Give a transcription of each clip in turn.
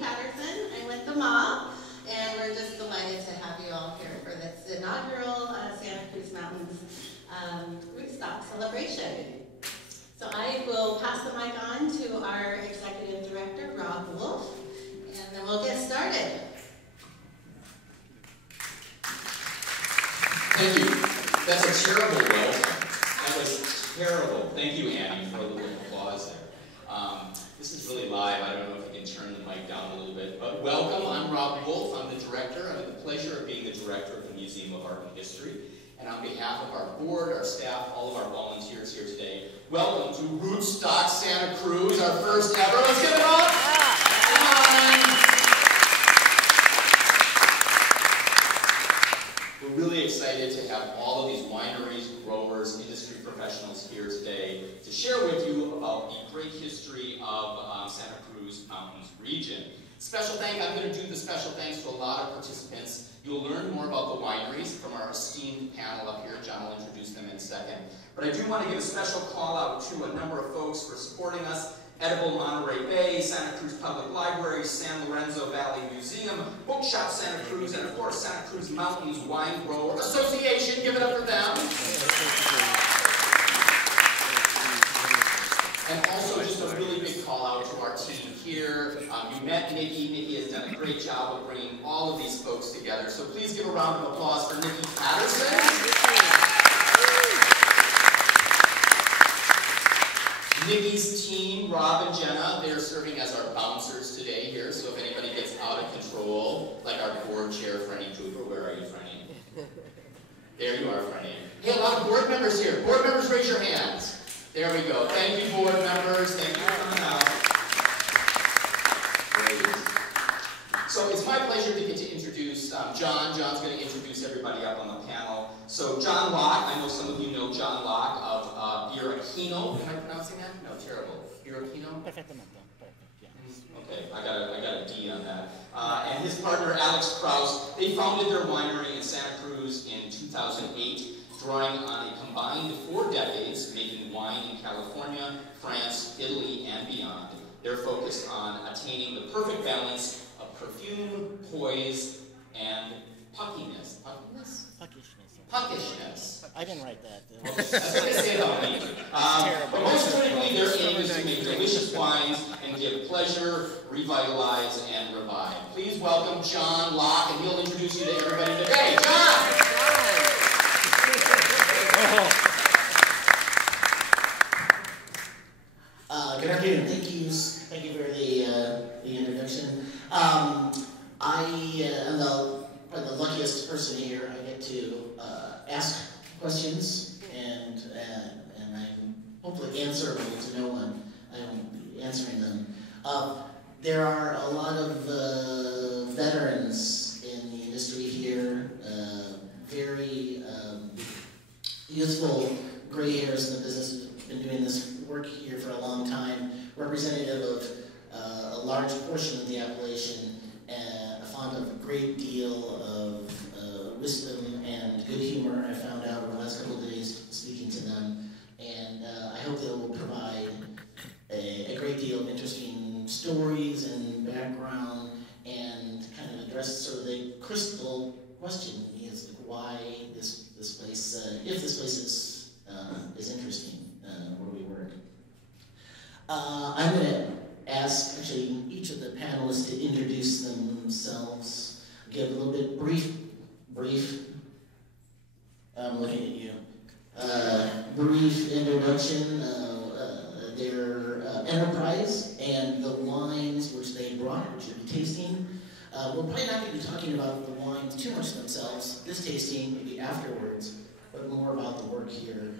Patterson. I'm with the mob, and we're just delighted to have you all here for this inaugural Santa Cruz Mountains Rootstock celebration. So I will pass the mic on to our Executive Director, Rob Wolf, and then we'll get started. Thank you. That's a terrible welcome. That was terrible. Thank you, Annie, for a little applause there. This is really live. I don't know if you can turn the mic down a little bit. But welcome. I'm Rob Wolf. I'm the director. I have the pleasure of being the director of the Museum of Art and History. And on behalf of our board, our staff, all of our volunteers here today, welcome to Rootstock Santa Cruz, our first ever. Let's give it up! Come on! We're really excited to have all of these wineries, growers, industry professionals here today to share with you about the great history of Santa Cruz Mountains region. Special thank, I'm going to do the special thanks to a lot of participants. You'll learn more about the wineries from our esteemed panel up here. John will introduce them in a second. But I do want to give a special call out to a number of folks for supporting us. Edible Monterey Bay, Santa Cruz Public Library, San Lorenzo Valley Museum, Bookshop Santa Cruz, and of course Santa Cruz Mountains Wine Grower Association. Give it up for them. And also just a really big call out to our team here. You met Nikki. Nikki has done a great job of bringing all of these folks together. So please give a round of applause for Nikki Patterson. Nikki's team, Rob and Jenna, they're serving as our bouncers today here. So if anybody gets out of control, like our board chair, Franny Cooper, where are you, Franny? There you are, Franny. Hey, a lot of board members here. Board members, raise your hands. There we go. Thank you, board members. Thank you for coming out. Great. So it's my pleasure to get to introduce John. John's going to introduce everybody up on the panel. So John Locke, I know some of you know John Locke of Equinox. Am I pronouncing that? No, terrible. Equinox? Perfectamente. Perfect, yeah. Okay, I got a D on that. And his partner, Alex Kraus, they founded their winery in Santa Cruz in 2008. Drawing on a combined 4 decades making wine in California, France, Italy, and beyond. They're focused on attaining the perfect balance of perfume, poise, and puckiness. Puckiness? Puckishness. I didn't write that. I was going to say it on me. But most critically, their aim is to make delicious wines and give pleasure, revitalize, and revive. Please welcome John Locke, and he'll introduce you to everybody today. John! Good afternoon. Thank you for the introduction. I am probably the luckiest person here. I get to ask questions and I'm hopefully answerable to no one. I won't be answering them. There are a lot of veterans in the industry here. Very youthful gray hairs in the business. Been doing this work here for a long time. Representative of a large portion of the appellation, fond of a great deal of wisdom and good humor. I found out over the last couple of days speaking to them, and I hope they will provide a great deal of interesting stories and background, and kind of address sort of the crystal question is why this place, if this place is interesting where we work. I'm going to ask actually each of the panelists to introduce themselves, give a little bit brief. I'm looking at you. Brief introduction of their enterprise and the wines which they brought, which you'll be tasting. We're probably not going to be talking about the wines too much themselves, this tasting, maybe afterwards, but more about the work here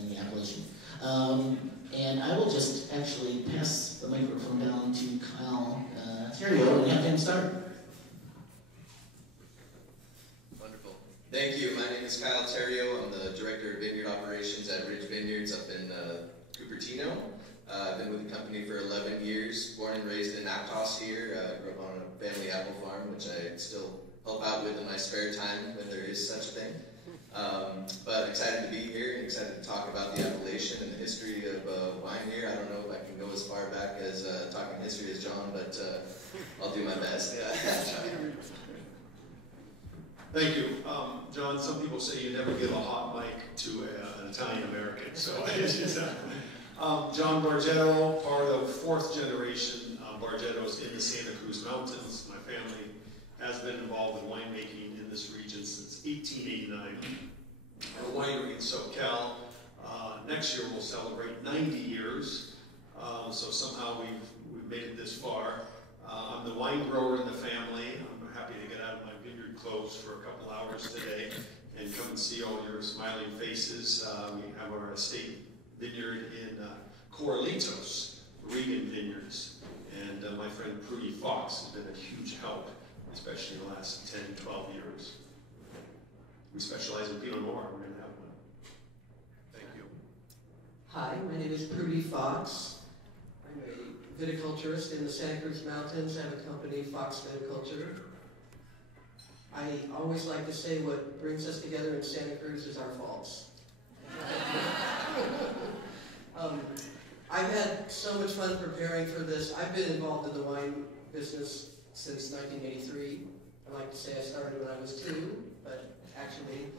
in the appellation. And I will just actually pass the microphone down to Kyle Theriot and have him start. Wonderful. Thank you. My name is Kyle Theriot. I'm the Director of Vineyard Operations at Ridge Vineyards up in Cupertino. I've been with the company for 11 years, born and raised in Aptos here. Grew up on a family apple farm, which I still help out with in my spare time when there is such a thing. But excited to be here and excited to talk about the appellation and the history of wine here. I don't know if I can go as far back as talking history as John, but I'll do my best. Thank you. John, some people say you never give a hot mic to an Italian-American, so John Bargetto, part of fourth generation Bargettos in the Santa Cruz Mountains. My family has been involved in winemaking in this region since 1889. Our winery in SoCal, next year we'll celebrate 90 years, so somehow we've made it this far. I'm the wine grower in the family. I'm happy to get out of my vineyard clothes for a couple hours today and come and see all your smiling faces. We have our estate vineyard in Corralitos, Regan Vineyards, and my friend Prudy Foxx has been a huge help, especially in the last 10, 12 years. We specialize in Pinot Noir. We're going to have one. Thank you. Hi, my name is Prudy Foxx. I'm a viticulturist in the Santa Cruz Mountains. I have a company, Foxx Viticulture. I always like to say what brings us together in Santa Cruz is our faults. I've had so much fun preparing for this. I've been involved in the wine business since 1983. I like to say I started when I was 2, but actually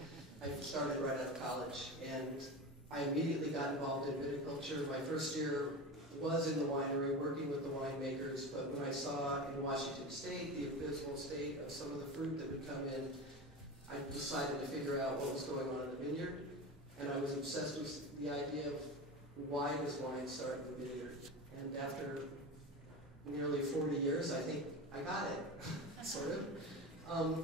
I started right out of college. And I immediately got involved in viticulture. My first year was in the winery working with the winemakers, but when I saw in Washington State the abysmal state of some of the fruit that would come in, I decided to figure out what was going on in the vineyard. And I was obsessed with the idea of why does wine start in the vineyard? And after nearly 40 years, I think I got it, sort of.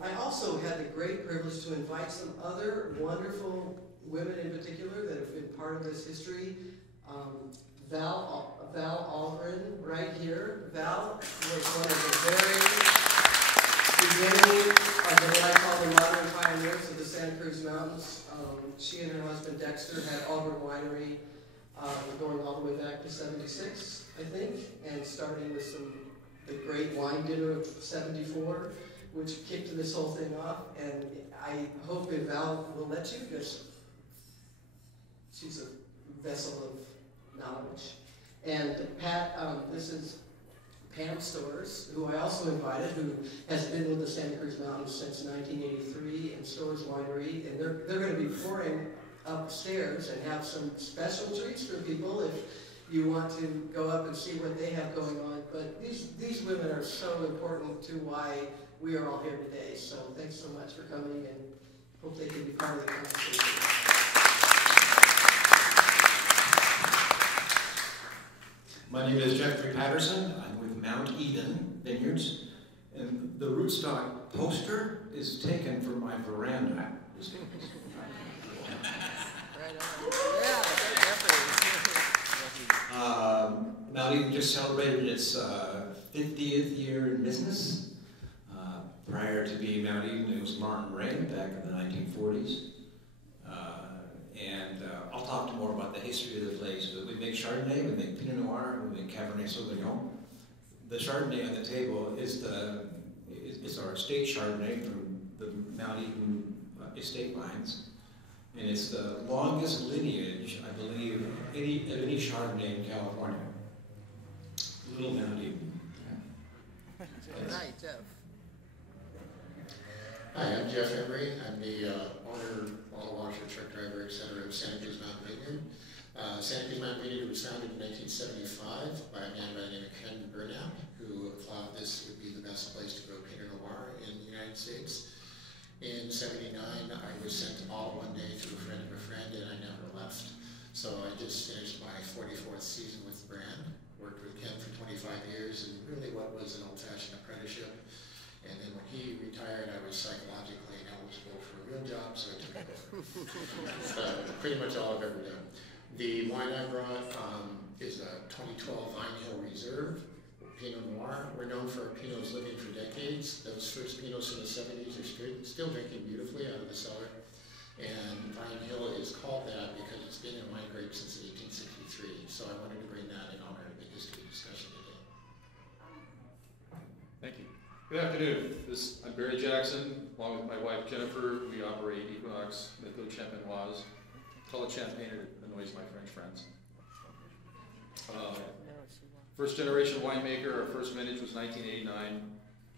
I also had the great privilege to invite some other wonderful women in particular that have been part of this history. Val Aldrin, right here. Val was one of the very beginning of what I call the modern pioneers of the Santa Cruz Mountains. She and her husband Dexter had Aldrin Winery going all the way back to 76, I think, and starting with the great wine dinner of 74, which kicked this whole thing off. And I hope that Val will let you, because she's a vessel of knowledge. And Pat, this is Pam Storrs, who I also invited, who has been with the Santa Cruz Mountains since 1983 in Storrs Winery, and they're going to be pouring upstairs and have some special treats for people if you want to go up and see what they have going on. But these women are so important to why we are all here today. So thanks so much for coming, and hope they can be part of the conversation. My name is Jeffrey Patterson. I'm with Mount Eden Vineyards, and the Rootstock poster is taken from my veranda. Mount Eden just celebrated its 50th year in business. Prior to being Mount Eden, it was Martin Ray back in the 1940s. I'll talk more about the history of the place, but we make Chardonnay, we make Pinot Noir, we make Cabernet Sauvignon. The Chardonnay on the table is our estate Chardonnay from the Mount Eden estate vines. And it's the longest lineage, I believe, of any Chardonnay in California. Little Mount Eden. Good night, Jeff. Hi, I'm Jeff Emery. I'm the owner, bottle washer, truck driver, etc. of Santa Cruz Mountain Vineyard. Santa Cruz Mountain Vineyard was founded in 1975 by a man by the name of Ken Burnap, who thought this would be the best place to grow Pinot Noir in the United States. In '79, I was sent to Ball one day through a friend of a friend, and I never left. So I just finished my 44th season with the brand. Worked with Ken for 25 years, and really what was an old-fashioned apprenticeship. And then when he retired, I was psychologically ineligible for a real job, so I took it over. Pretty much all I've ever done. The wine I brought is a 2012 Vine Hill Reserve, Pinot Noir. We're known for our Pinots living for decades. Those first Pinots in the 70s are still drinking beautifully out of the cellar. And Vine Hill is called that because it's been in wine grape since 1863. So I wanted to bring that in honor of the history discussion today. Thank you. Good afternoon. I'm Barry Jackson. Along with my wife Jennifer, we operate Equinox Méthode Champenoise. Call it champagne, it annoys my French friends. First generation winemaker, our first vintage was 1989.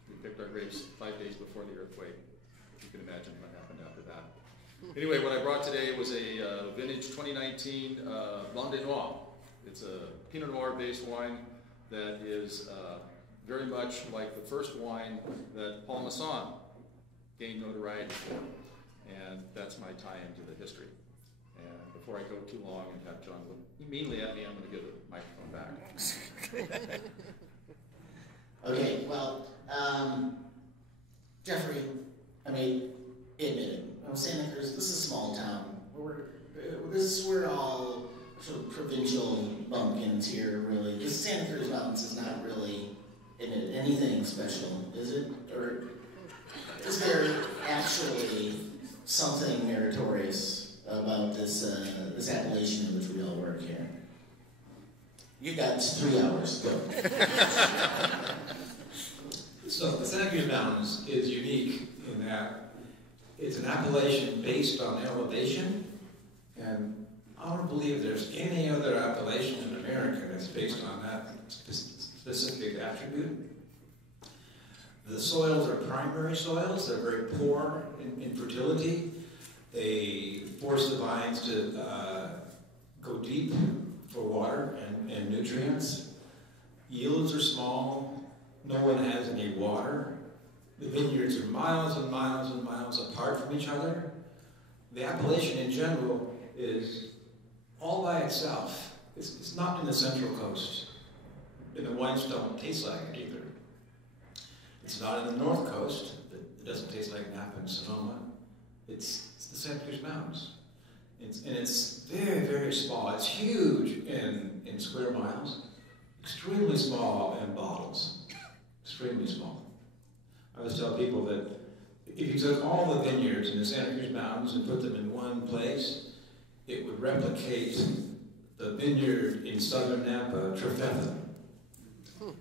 We picked our grapes 5 days before the earthquake. You can imagine what happened after that. Anyway, what I brought today was a vintage 2019 Blanc de Noir. It's a Pinot Noir based wine that is very much like the first wine that Paul Masson gained notoriety for. And that's my tie into the history. And before I go too long and have John look meanly at me, I'm going to give the microphone back. Okay, well, Jeffrey, I mean, admit it. Santa Cruz, this is a small town. We're all sort of provincial bumpkins here, really. Because Santa Cruz Mountains is not really anything special, is it? Or is there actually something meritorious about this appellation in which we all work here? You've got 3 hours. Go. So the Santa Cruz Mountains is unique in that it's an appellation based on elevation, and I don't believe there's any other appellation in America that's based on that specific attribute. The soils are primary soils. They're very poor in fertility. They force the vines to go deep for water and nutrients. Yields are small. No one has any water. The vineyards are miles and miles and miles apart from each other. The appellation in general is all by itself. It's not in the Central Coast. And the wines don't taste like it either. It's not in the North Coast. It doesn't taste like Napa and Sonoma. It's the Santa Cruz Mountains. And it's very, very small. It's huge in square miles. Extremely small in bottles. Extremely small. I always tell people that if you took all the vineyards in the Santa Cruz Mountains and put them in one place, it would replicate the vineyard in southern Napa, Trefethen.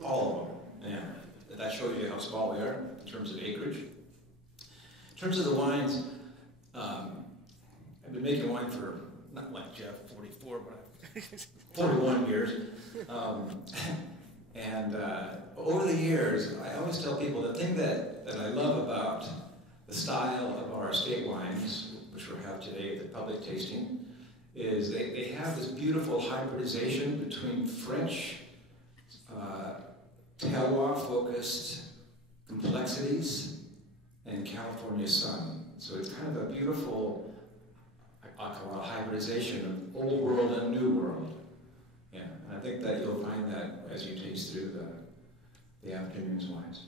All of them. Yeah. That shows you how small we are in terms of acreage. In terms of the wines, I've been making wine for, not like Jeff, 44, but 41 years. And over the years, I always tell people the thing that I love about the style of our estate wines, which we have today at the public tasting, is they have this beautiful hybridization between French, terroir-focused complexities and California sun. So it's kind of a beautiful, I call it a hybridization of old world and new world. Yeah, and I think that you'll find that as you taste through the afternoon's wines.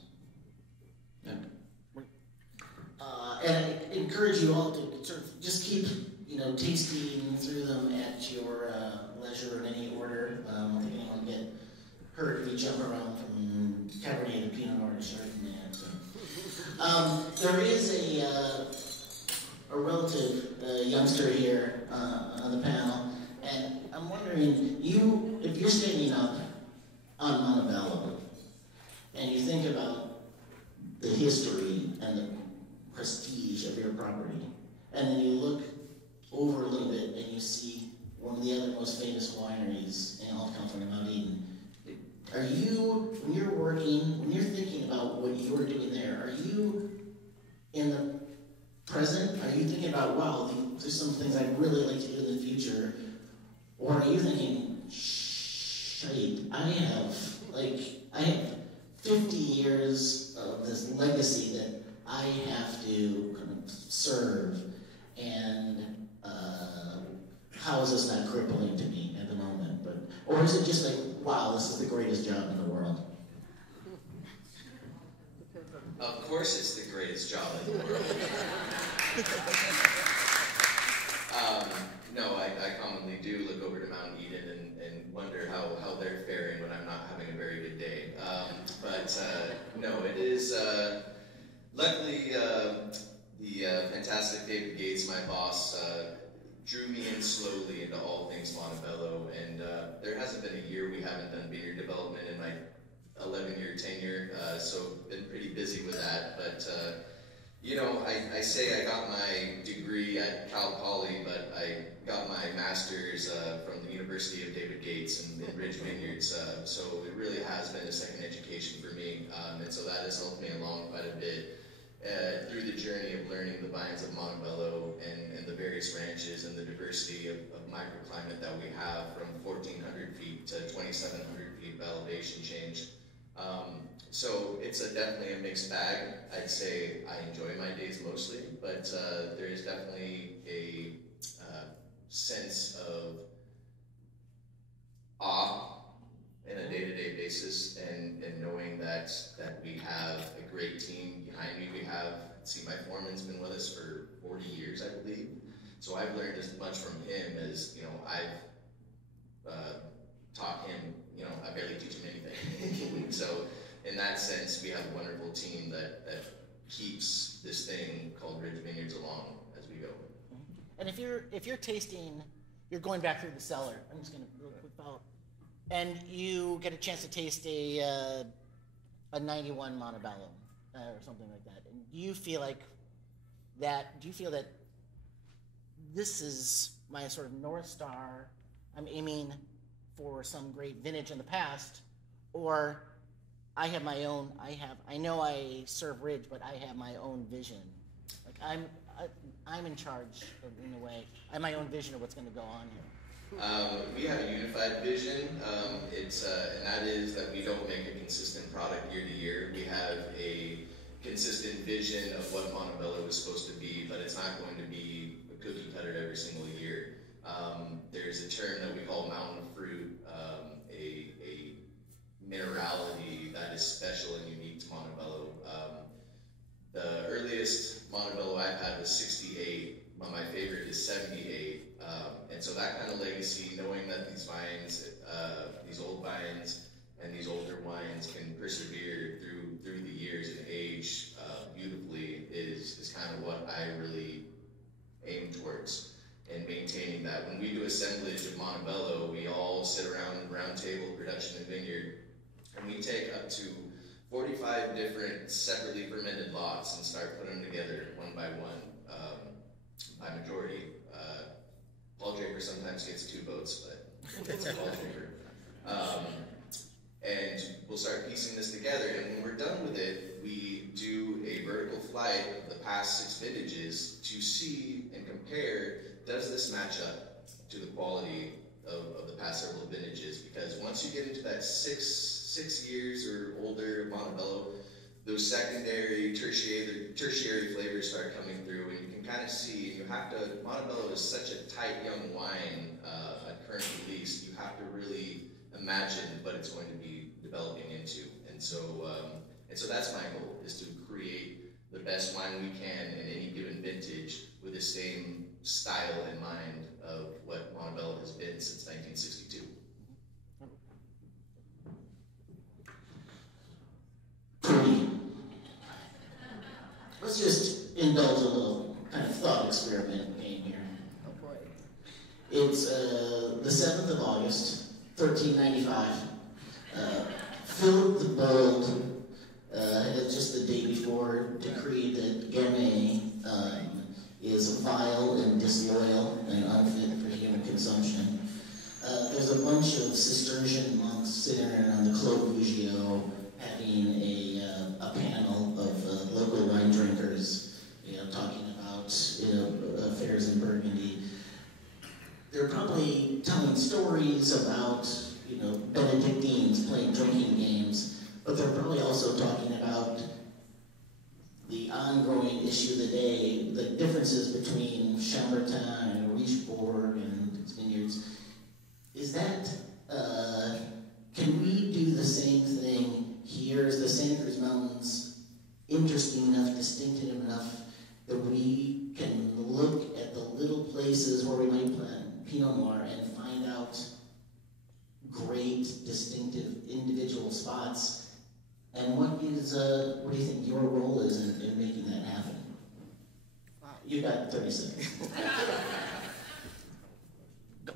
Yeah. And I encourage you all to sort of just keep, tasting through them at your leisure in any order. I don't think anyone get hurt if we jump around from Cabernet to Pinot Noir to Chardonnay. So. There is a relative youngster here on the panel, and I'm wondering, if you're standing up on Montebello, and you think about the history and the prestige of your property, and then you look over a little bit and you see one of the other most famous wineries in all of California, Mount Eden. Are you, when you're thinking about what you're doing there, are you in the present? Are you thinking about, wow, there's some things I'd really like to do in the future? Or are you thinking, shit, I have 50 years of this legacy that I have to kind of serve, and how is this not crippling to me at the moment? Or is it just like, wow, this is the greatest job in the world? Of course it's the greatest job in the world. No, I commonly do look over to Mount Eden and wonder how they're faring when I'm not having a very good day. No, it is, luckily, the fantastic David Gates, my boss, drew me in slowly into all things Montebello, and there hasn't been a year we haven't done vineyard development in my 11-year tenure, so been pretty busy with that. But you know, I say I got my degree at Cal Poly, but I got my master's from the University of David Gates in Ridge Vineyards, so it really has been a second education for me, and so that has helped me along quite a bit through the journey of learning the vines of Montebello and the various ranches and the diversity of microclimate that we have from 1,400 feet to 2,700 feet of elevation change. So it's definitely a mixed bag. I'd say I enjoy my days mostly, but there is definitely a sense of awe in a day-to-day basis, and knowing that we have a great team behind me. We have, my foreman's been with us for 40 years, I believe. So I've learned as much from him as, you know, I've taught him. You know, I barely teach him anything. So in that sense, we have a wonderful team that keeps this thing called Ridge Vineyards along as we go. And if you're tasting, you're going back through the cellar. I'm just going to real quick follow. And you get a chance to taste a 91 Montebello or something like that. And do you feel that this is my sort of North Star? I'm aiming for some great vintage in the past, or I have my own. I know I serve Ridge, but I have my own vision. Like I'm in charge in a way. I have my own vision of what's going to go on here. We have a unified vision. And that is that we don't make a consistent product year to year. We have a consistent vision of what Montebello is supposed to be, but it's not going to be a cookie cutter every single year. There's a term that we call mountain fruit, a minerality that is special and unique to Montebello. The earliest Montebello I've had was 68, but my favorite is 78. And so that kind of legacy, knowing that these vines, these old vines and these older wines can persevere through the years and age beautifully is kind of what I really aim towards. And maintaining that. When we do assemblage of Montebello, we all sit around the round table, production and vineyard, and we take up to 45 different separately fermented lots and start putting them together one by one, by majority. Paul Draper sometimes gets 2 votes, but it's Paul Draper. And we'll start piecing this together, and when we're done with it, we do a vertical flight of the past 6 vintages to see and compare, does this match up to the quality of the past several vintages? Because once you get into that six years or older Montebello, those secondary, tertiary flavors start coming through, and you can kind of see, and you have to, Montebello is such a tight young wine at current release, you have to really imagine what it's going to be developing into. And so that's my goal, is to create the best wine we can in any given vintage with the same style in mind of what Montebello has been since 1962. Prudy. Let's just indulge a little kind of thought experiment game here. Oh boy. It's the 7th of August, 1395. Philip the Bold had just the day before decreed that Gamay is vile and disloyal and unfit for human consumption. There's a bunch of Cistercian monks sitting around the Clos Vougeot having a panel of local wine drinkers, talking about affairs in Burgundy. They're probably telling stories about Benedictines playing drinking games, but they're probably also talking about the ongoing issue of the day, the differences between Chambertin and Richebourg and its vineyards. Is that, can we do the same thing here? Is the Santa Cruz Mountains interesting enough, distinctive enough, that we can look at the little places where You got 30 seconds.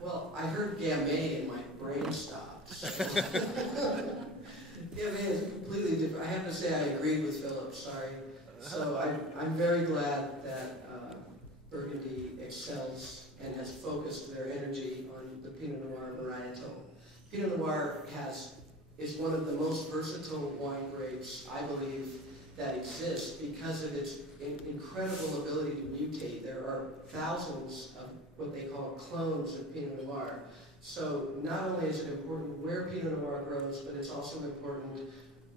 Well, I heard Gamay and my brain stopped. So. Gamay is completely different. I have to say I agreed with Philip, sorry. So I'm very glad that Burgundy excels and has focused their energy on the Pinot Noir varietal. Pinot Noir is one of the most versatile wine grapes, I believe, that exists because of its incredible ability to mutate. There are thousands of what they call clones of Pinot Noir. So not only is it important where Pinot Noir grows, but it's also important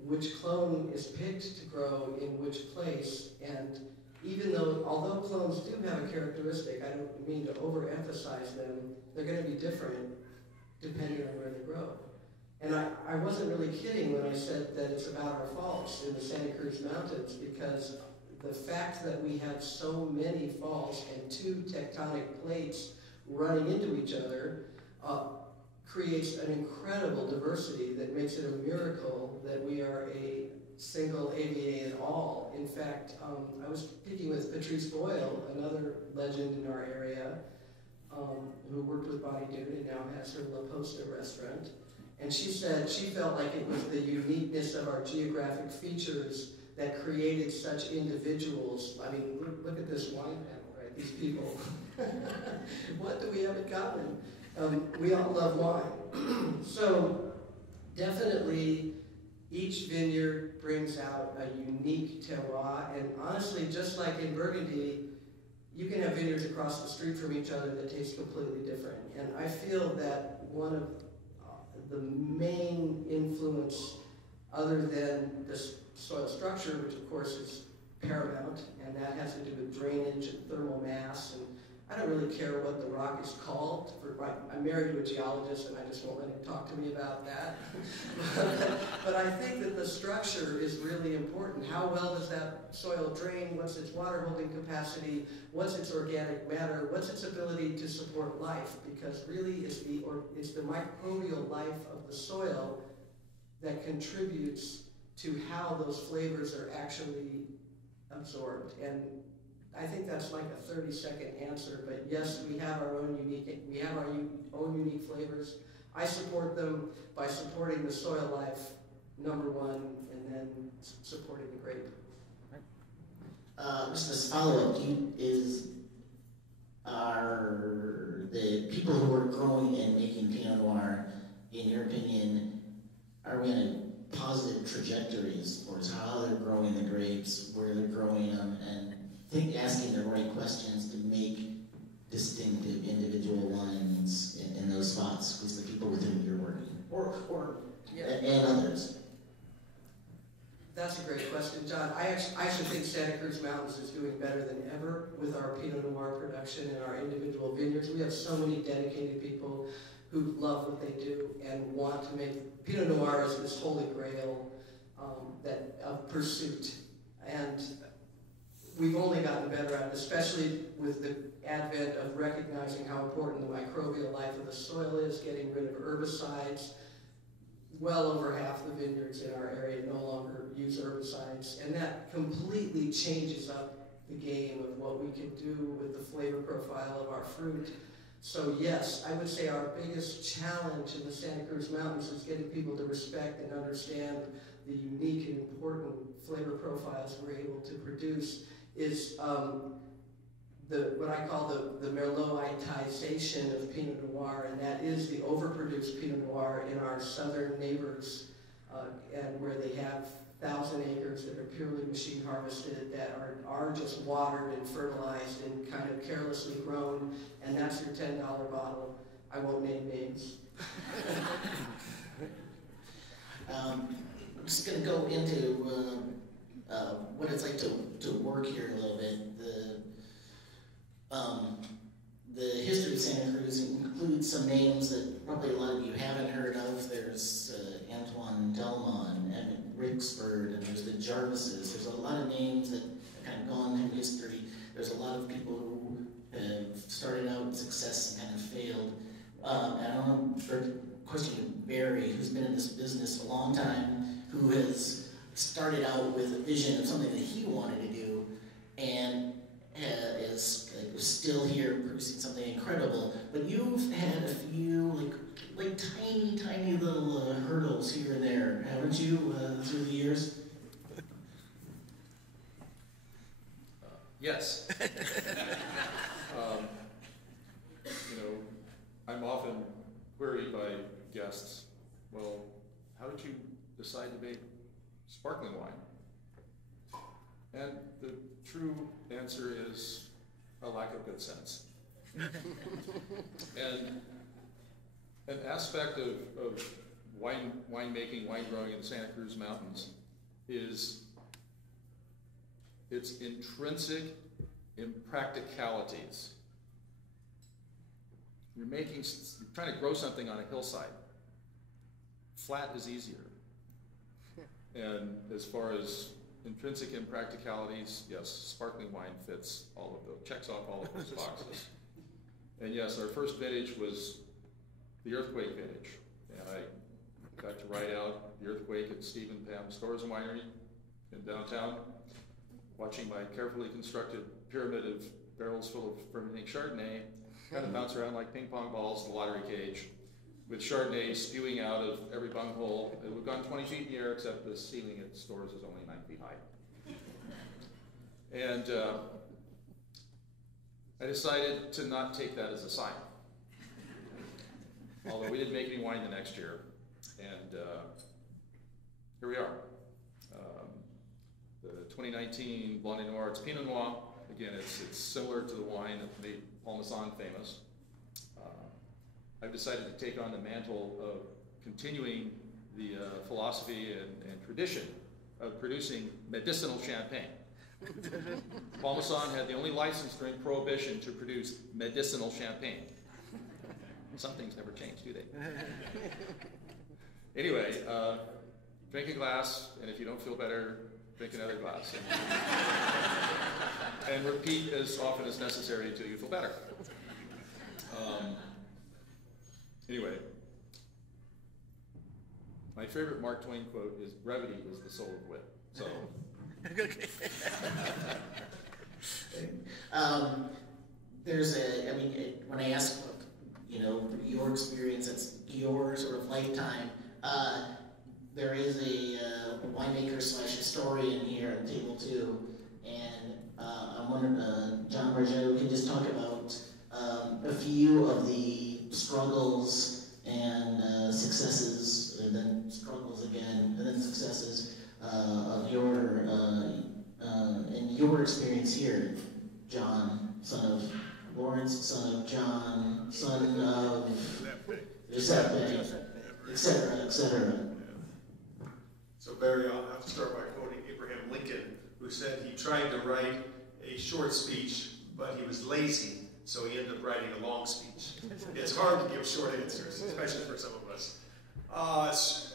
which clone is picked to grow in which place. And even though, although clones do have a characteristic, I don't mean to overemphasize them, they're going to be different depending on where they grow. And I wasn't really kidding when I said that it's about our faults in the Santa Cruz Mountains, because the fact that we have so many faults and two tectonic plates running into each other creates an incredible diversity that makes it a miracle that we are a single AVA at all. In fact, I was speaking with Patrice Boyle, another legend in our area, who worked with Bonnie Doon and now has her La Posta restaurant. And she said she felt like it was the uniqueness of our geographic features that created such individuals. I mean, look at this wine panel, right? These people. What do we have in common? We all love wine. So definitely each vineyard brings out a unique terroir. And honestly, just like in Burgundy, you can have vineyards across the street from each other that taste completely different. And I feel that one of the main influence, other than the soil structure, which of course is paramount, and that has to do with drainage and thermal mass, and I don't really care what the rock is called. I'm married to a geologist, and I just won't let him talk to me about that. But I think that the structure is really important. How well does that soil drain? What's its water holding capacity? What's its organic matter? What's its ability to support life? Because really it's the microbial life of the soil that contributes to how those flavors are actually absorbed. And I think that's like a 30-second answer, but yes, we have our own unique flavors. I support them by supporting the soil life, number one, and then supporting the grape. Just as follow-up, are the people who are growing and making Pinot Noir, in your opinion, are we in a positive trajectory as far as how they're growing the grapes, where they're growing them, and asking the right questions to make distinctive individual wines in those spots with the people with whom you're working, and others? That's a great question, John. I actually think Santa Cruz Mountains is doing better than ever with our Pinot Noir production and our individual vineyards. We have so many dedicated people who love what they do and want to make Pinot Noir is this holy grail of pursuit. And we've only gotten better at it, especially with the advent of recognizing how important the microbial life of the soil is, getting rid of herbicides. Well over half the vineyards in our area no longer use herbicides, and that completely changes up the game of what we can do with the flavor profile of our fruit. So yes, I would say our biggest challenge in the Santa Cruz Mountains is getting people to respect and understand the unique and important flavor profiles we're able to produce is what I call the Merlotization of Pinot Noir, and that is the overproduced Pinot Noir in our southern neighbors, and where they have 1,000 acres that are purely machine harvested, that are just watered and fertilized and kind of carelessly grown, and that's your $10 bottle. I won't name names. I'm just going to go into what it's like to work here a little bit. The history of Santa Cruz includes some names that probably a lot of you haven't heard of. There's Antoine Delmont, Emmett Rixford, and there's the Jarvises. There's a lot of names that have kind of gone through history. There's a lot of people who have started out with success and kind of failed. And I want to question to Barry, who's been in this business a long time, who has started out with a vision of something that he wanted to do, and is still here producing something incredible. But you've had a few like tiny little hurdles here and there, haven't you, through the years? Yes. I'm often queried by guests, well, how did you decide to make sparkling wine? And the true answer is a lack of good sense. And an aspect of winemaking, wine growing in the Santa Cruz Mountains is its intrinsic impracticalities. You're trying to grow something on a hillside. Flat is easier. And as far as intrinsic impracticalities, yes, sparkling wine fits all of those, checks off all of those boxes. And yes, our first vintage was the earthquake vintage. And I got to ride out the earthquake at Steve and Pam Stores and Winery in downtown, watching my carefully constructed pyramid of barrels full of fermenting Chardonnay kind of bounce around like ping pong balls in the lottery cage, with Chardonnay spewing out of every bunghole. It would have gone 20 feet in the air, except the ceiling at Stores is only 9 feet high. And I decided to not take that as a sign. Although we didn't make any wine the next year. And here we are. The 2019 Blonde Noir, it's Pinot Noir. Again, it's similar to the wine that made Parmesan famous. I've decided to take on the mantle of continuing the philosophy and tradition of producing medicinal champagne. Parmesan had the only license during Prohibition to produce medicinal champagne. Some things never change, do they? Anyway, drink a glass, and if you don't feel better, drink another glass. And repeat as often as necessary until you feel better. Anyway, my favorite Mark Twain quote is, "Brevity is the soul of wit." So. When I ask, your experience, it's your sort of lifetime. There is a winemaker / historian here at table 2, and I'm wondering, John Bargetto, can just talk about a few of the struggles and successes, and then struggles again, and then successes of your experience here, John, son of Lawrence, son of John, son of Giuseppe, etc., etc. So Barry, I'll have to start by quoting Abraham Lincoln, who said he tried to write a short speech, but he was lazy, so he ended up writing a long speech. It's hard to give short answers, especially for some of us.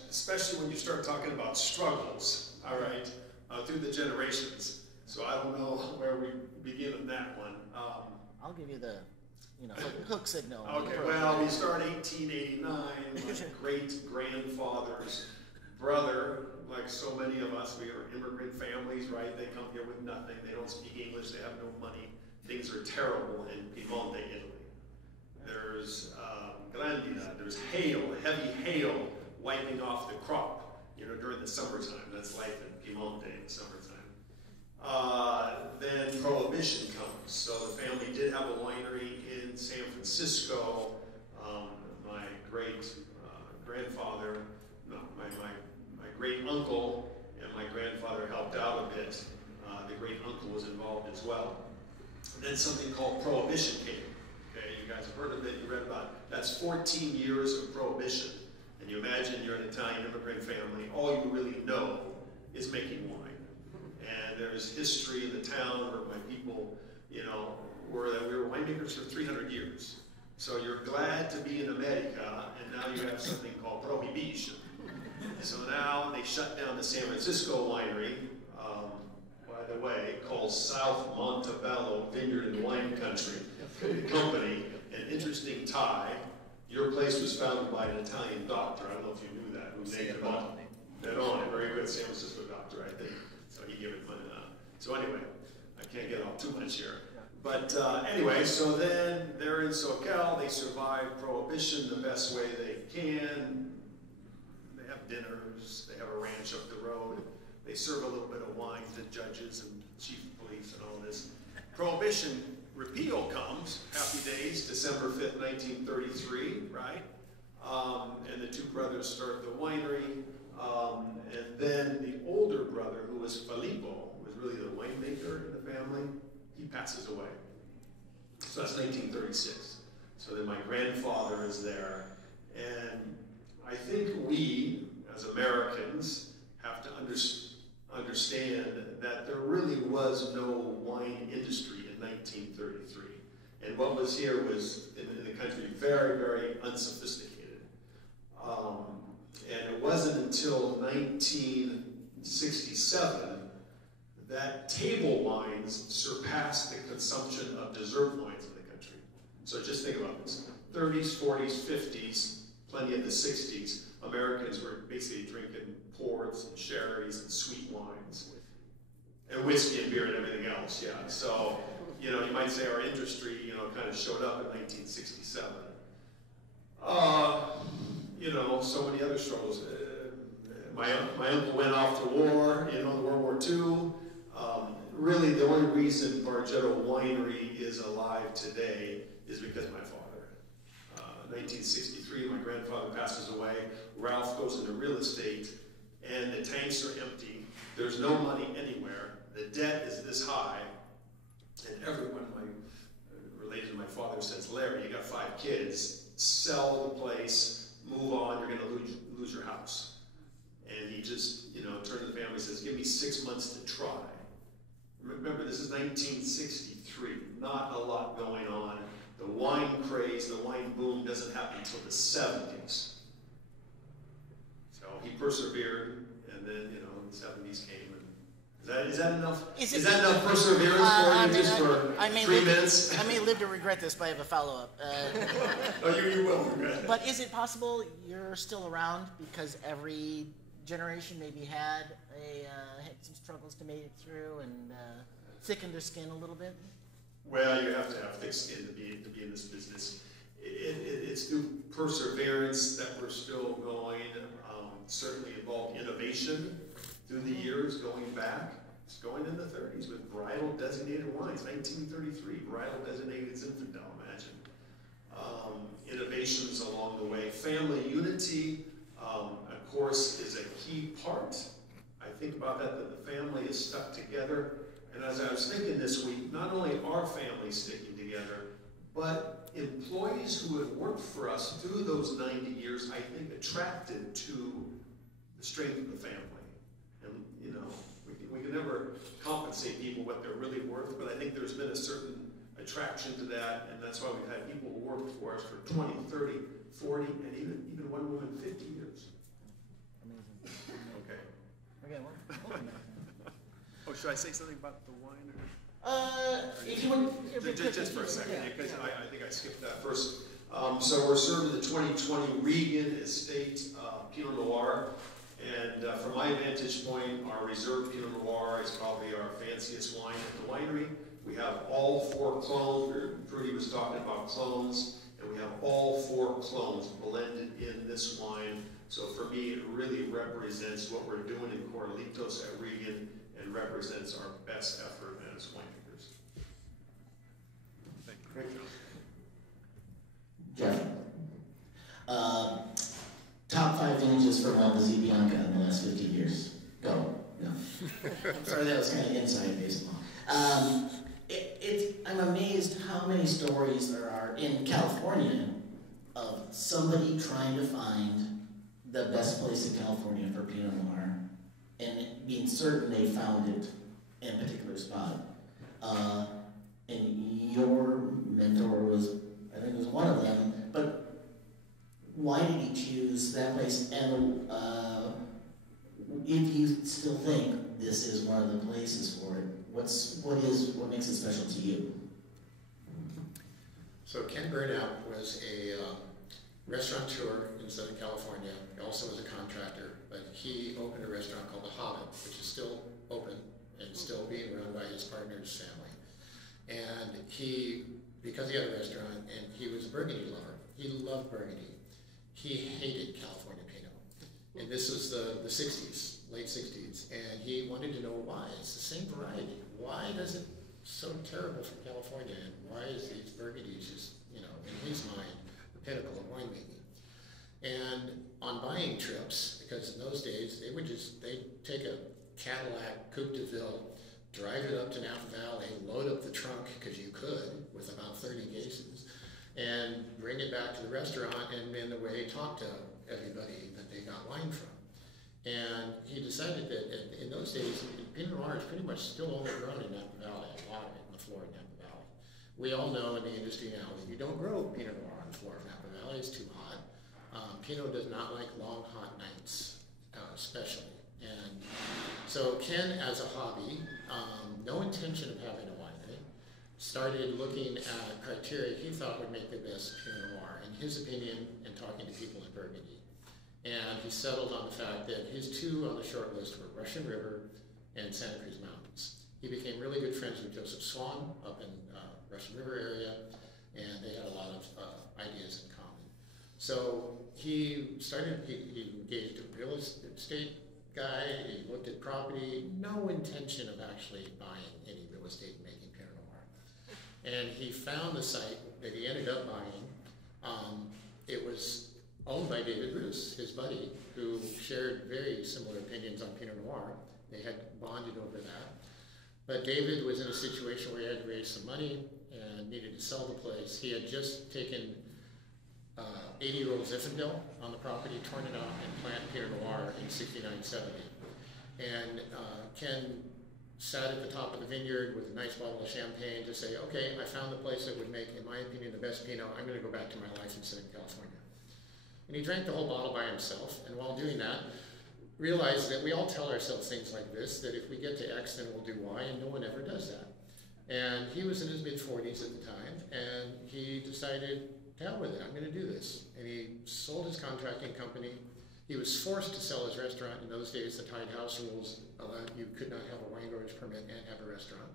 Especially when you start talking about struggles, all right, through the generations. So I don't know where we begin on that one. I'll give you the, hook signal. Okay, well, we start 1889. My great-grandfather's brother, like so many of us, we are immigrant families, right? They come here with nothing. They don't speak English. They have no money. Things are terrible in Piemonte, Italy. There's grandina. There's hail, heavy hail, wiping off the crop, during the summertime. That's life in Piemonte in the summertime. Then Prohibition comes. So the family did have a winery in San Francisco. My great-grandfather, my great-uncle and my grandfather helped out a bit. The great-uncle was involved as well. And then something called Prohibition came. Okay, you guys have heard of it, you read about it. That's 14 years of Prohibition. And you imagine you're an Italian immigrant family, all you really know is making wine. And there's history in the town where my people, were that we were winemakers for 300 years. So you're glad to be in America, and now you have something called Prohibition. So now they shut down the San Francisco winery, by the way, called South Montebello Vineyard and Wine Company. An interesting tie. Your place was founded by an Italian doctor. I don't know if you knew that. Who named it on? Dead on. Very good San Francisco doctor, I think. So he gave it money. So anyway, I can't get off too much here. But anyway, so then they're in SoCal, they survive Prohibition the best way they can. They have dinners, they have a ranch up the road, they serve a little bit of wine to judges and chief of police and all this. Prohibition repeal comes, happy days, December 5th, 1933, right? And the two brothers start the winery. And then the older brother, who was Filippo, who was really the winemaker in the family, he passes away. So that's 1936. So then my grandfather is there. And I think we, as Americans, have to understand that there really was no wine industry in 1933. And what was here was, in the country, very, very unsophisticated. And it wasn't until 1967 that table wines surpassed the consumption of dessert wines in the country. So just think about this. 30s, 40s, 50s, plenty of the 60s, Americans were basically drinking ports and sherries and sweet wines. And whiskey and beer and everything else, yeah. So, you know, you might say our industry, you know, kind of showed up in 1967. You know, so many other struggles. My uncle went off to war, you know, World War II. Really, the only reason Bargetto Winery is alive today is because of my father. 1963, my grandfather passes away. Ralph goes into real estate, and the tanks are empty. There's no money anywhere. The debt is this high, and everyone related to my father says, Larry, you got 5 kids, sell the place, move on, you're gonna lose your house. And he just, you know, turned to the family and says, give me 6 months to try. Remember, this is 1963, not a lot going on. The wine craze, the wine boom doesn't happen until the 70s. So he persevered, and then, you know, the 70s came. Is that enough? Is that enough perseverance for you, just for 3 minutes? I may live to regret this, but I have a follow-up. Oh, you will regret it. But is it possible you're still around because every generation maybe had some struggles to make it through and thickened their skin a little bit? Well, you have to have thick skin to be in this business. It's through perseverance that we're still going. Certainly involved innovation through the years going back. It's going in the 30s with bridal designated wines. 1933, bridal designated Zinfandel, imagine. Innovations along the way. Family unity, of course, is a key part. I think about that the family is stuck together. And as I was thinking this week, not only are families sticking together, but employees who have worked for us through those 90 years, I think, attracted to the strength of the family. And, you know, we can never compensate people what they're really worth, but I think there's been a certain attraction to that, and that's why we've had people who worked for us for 20, 30, 40, and even one woman 50 years. Amazing. Okay. Okay, well, Oh, should I say something about the wine? if you want, Just for a second, because I think I skipped that first. So we're serving the 2020 Regan Estate Pinot Noir. And from my vantage point, our reserve Pinot Noir is probably our fanciest wine at the winery. We have all 4 clones. Prudy was talking about clones. And we have all 4 clones blended in this wine. So for me, it really represents what we're doing in Corralitos at Regan and represents our best effort as winemakers. Thank you. Jeff. Top 5 vintages for Malvasia Bianca in the last 50 years. Go. No. Sorry, that was kind of inside baseball. I'm amazed how many stories there are in California of somebody trying to find the best place in California for Pinot Noir and being certain they found it in a particular spot. And your mentor was, I think, was one of them, but why did he choose that place? And if you still think this is one of the places for it, what makes it special to you? So Ken Burnout was a restaurateur in Southern California. He also was a contractor, but he opened a restaurant called The Hobbit, which is still open and still being run by his partner's family. And because he had a restaurant and he was a Burgundy lover, he loved Burgundy. He hated California Pinot. And this was the 60s, late 60s, and he wanted to know why. It's the same variety. Why is it so terrible from California, and why is these Burgundies just, you know, in his mind, the pinnacle of winemaking? And on buying trips, because in those days, they'd take a Cadillac Coupe de Ville, drive it up to Napa Valley, load up the trunk, because you could, with about 30 cases, and bring it back to the restaurant, and in the way talk to everybody that they got wine from. And he decided that in those days, Pinot Noir is pretty much still only grown in Napa Valley, a lot of it in the floor of Napa Valley. We all know in the industry now that you don't grow Pinot Noir on the floor of Napa Valley, it's too hot. Pinot does not like long, hot nights, especially. And so Ken, as a hobby, no intention of having a winery, started looking at criteria he thought would make the best Pinot Noir, in his opinion, and talking to people in Burgundy. And he settled on the fact that his two on the short list were Russian River and Santa Cruz Mountains. He became really good friends with Joseph Swan up in Russian River area, and they had a lot of ideas in common. So he engaged a real estate guy, he looked at property, no intention of actually buying any real estate and making Pinot Noir. And he found the site that he ended up buying. It was owned by David Bruce, his buddy, who shared very similar opinions on Pinot Noir. They had bonded over that. But David was in a situation where he had to raise some money and needed to sell the place. He had just taken 80-year-old Zinfandel on the property, torn it off, and planted Pinot Noir in 69-70. And Ken sat at the top of the vineyard with a nice bottle of champagne to say, okay, I found the place that would make, in my opinion, the best Pinot. I'm going to go back to my life in Southern California. And he drank the whole bottle by himself, and while doing that, realized that we all tell ourselves things like this, that if we get to X, then we'll do Y, and no one ever does that. And he was in his mid-40s at the time, and he decided, to hell with it, I'm going to do this. And he sold his contracting company. He was forced to sell his restaurant. In those days, the tied house rules allowed you could not have a wine growers permit and have a restaurant.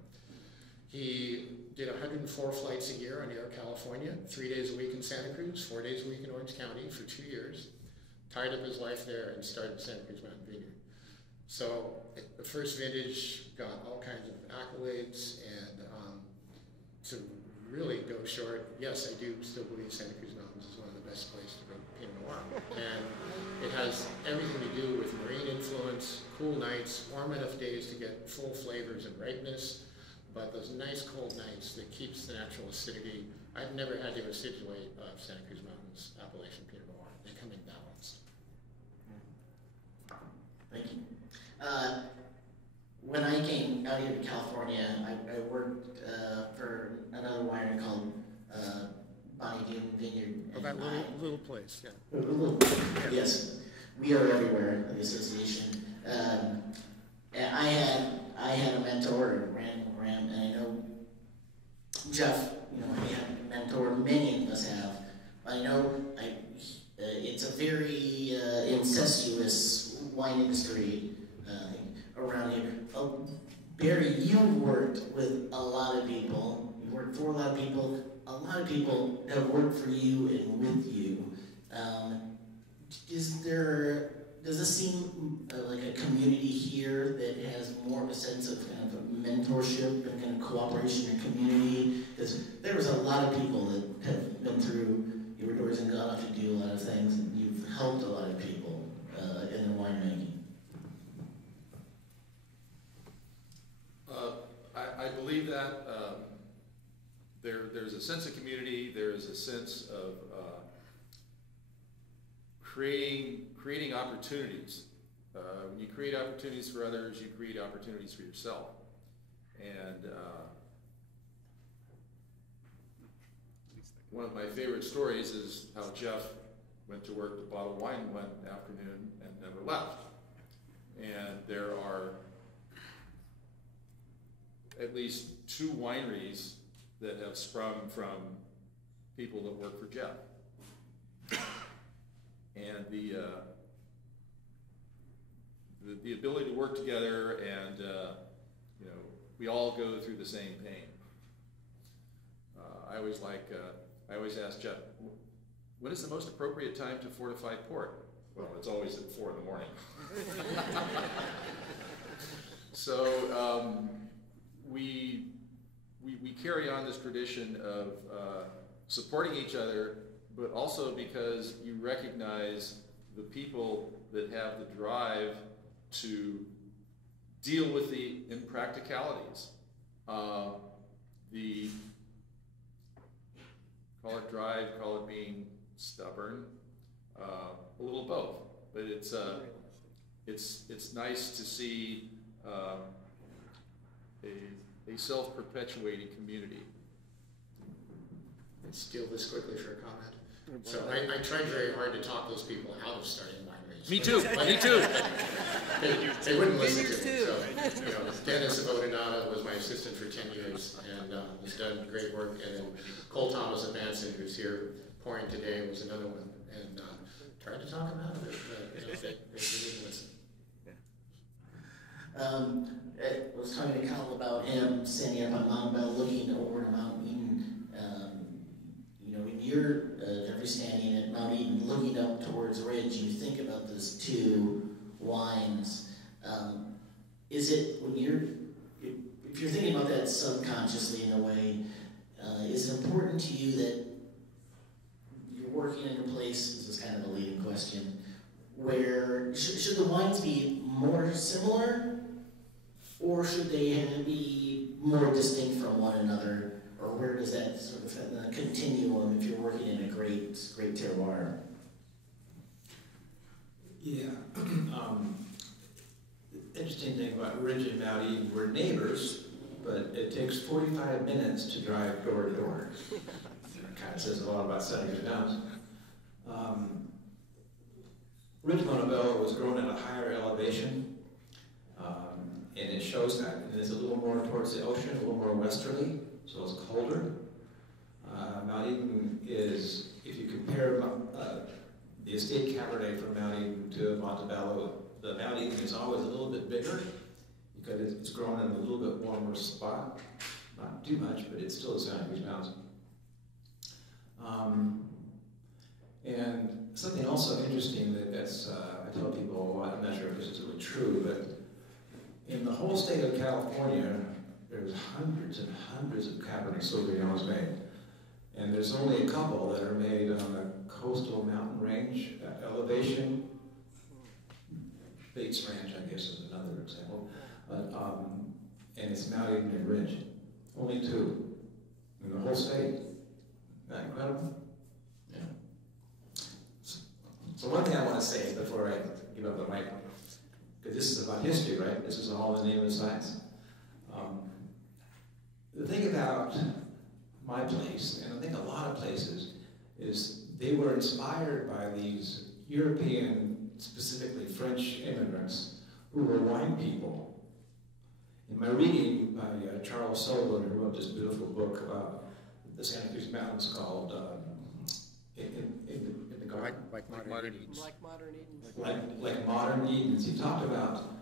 He did 104 flights a year on Air California, 3 days a week in Santa Cruz, 4 days a week in Orange County for 2 years, tied up his life there and started Santa Cruz Mountain Vineyard. So the first vintage got all kinds of accolades, and to really go short, yes, I do still believe Santa Cruz Mountains is one of the best places to grow Pinot Noir. And it has everything to do with marine influence, cool nights, warm enough days to get full flavors and ripeness, but those nice cold nights that keeps the natural acidity. I've never had the acidulate of Santa Cruz Mountains appellation Pinot Noir. They come in balanced. Thank you. When I came out here to California, I worked for another winery called Bonnie Doon Vineyard. Oh, that little place, yeah. Yes, we are everywhere, the association. And I had a mentor, Ram, and I know Jeff, you know, he had a mentor, many of us have. I know it's a very incestuous wine industry around here. Barry, you worked with a lot of people. You worked for a lot of people. A lot of people have worked for you and with you. Does this seem like a community here that has more of a sense of kind of mentorship and kind of cooperation and community? Because there was a lot of people that have been through your doors and gone off to do a lot of things, and you've helped a lot of people in the winemaking. I believe that there's a sense of community, there's a sense of creating opportunities. When you create opportunities for others, you create opportunities for yourself. And one of my favorite stories is how Jeff went to work to bottle wine one afternoon and never left. And there are at least 2 wineries that have sprung from people that work for Jeff. And the ability to work together, and you know, we all go through the same pain. I always ask Jeff, what is the most appropriate time to fortify port? Well, it's always at 4 in the morning. So we carry on this tradition of supporting each other, but also because you recognize the people that have the drive to deal with the impracticalities. Call it drive, call it being stubborn, a little both. But it's nice to see a self-perpetuating community. Let's steal this quickly for a comment. So I tried very hard to talk those people out of starting wineries. Me too. Me too. They wouldn't listen to me. So, Dennis Avodanata was my assistant for 10 years and has done great work. And then Cole Thomas of Manson, who's here pouring today, was another one. And tried to talk them out of it, but they didn't listen. I was talking to Kyle about him standing up on Mount Bell, looking over to Mount Eden. When you're Jeffrey standing at Mount Eden, looking up towards Ridge, you think about those two wines. Is it when if you're thinking about that subconsciously in a way, is it important to you that you're working in a place? This is kind of a leading question. Where should the wines be more similar? Or should they be more distinct from one another? Or where does that sort of continuum if you're working in a great terroir? Yeah. The interesting thing about Ridge and Mount Eden, we're neighbors, but it takes 45 minutes to drive door to door. It kind of says a lot about Santa Cruz Mountains. Ridge Montebello was grown at a higher elevation, and it shows that. And it's a little more towards the ocean, a little more westerly, so it's colder. Mount Eden is, if you compare the estate Cabernet from Mount Eden to Montebello, the Mount Eden is always a little bit bigger because it's grown in a little bit warmer spot. Not too much, but it's still the Santa Cruz Mountains. And something also interesting that's I tell people a lot, I'm not sure if this is really true, but in the whole state of California, there's hundreds and hundreds of Cabernet Sauvignons made. And there's only a couple that are made on the coastal mountain range elevation. Bates Ranch, I guess, is another example. But, and it's Mount Eden and Ridge. Only two in the whole state. Isn't that incredible? Yeah. So one thing I want to say before I give up the mic, because this is about history, right? This is all in the name of science. The thing about my place, and I think a lot of places, is they were inspired by these European, specifically French immigrants, who were wine people. In my reading by Charles Sullivan, who wrote this beautiful book about the Santa Cruz Mountains called in the Garden. Like modern Edens. Like modern Edens. He talked about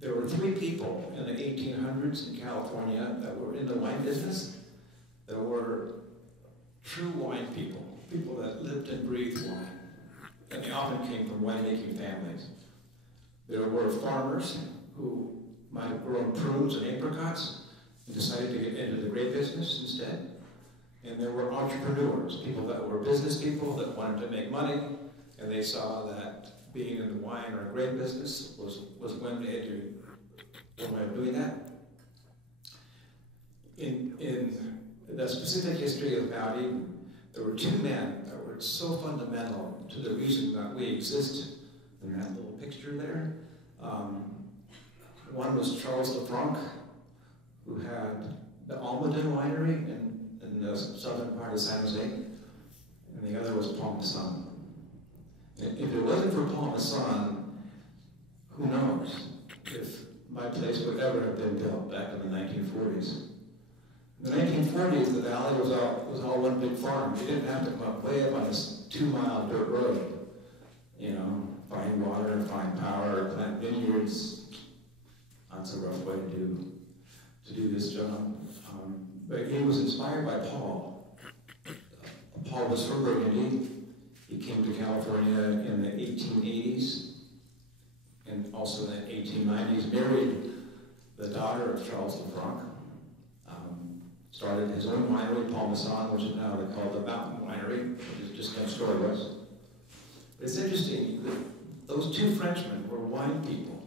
there were 3 people in the 1800s in California that were in the wine business. There were true wine people, people that lived and breathed wine. And they often came from winemaking families. There were farmers who might have grown prunes and apricots and decided to get into the grape business instead. And there were entrepreneurs, people that were business people that wanted to make money, and they saw that being in the wine or grape business was one way of doing that. In the specific history of Mount Eden, there were 2 men that were so fundamental to the reason that we exist. In that little picture there. One was Charles Lefranc, who had the Almaden winery in the southern part of San Jose, and the other was Paul Masson. And if it wasn't for Paul Masson, who knows if my place would ever have been built back in the 1940s. In the 1940s, the valley was all one big farm. You didn't have to come up way up on this 2-mile dirt road, find water, find power, plant vineyards. That's a rough way to do this job. But he was inspired by Paul. Paul was from Burgundy. He came to California in the 1880s and also in the 1890s, married the daughter of Charles Lefranc, started his own winery, Paul Masson, which is now called the Mountain Winery, which is just next door to us. But it's interesting that those two Frenchmen were wine people.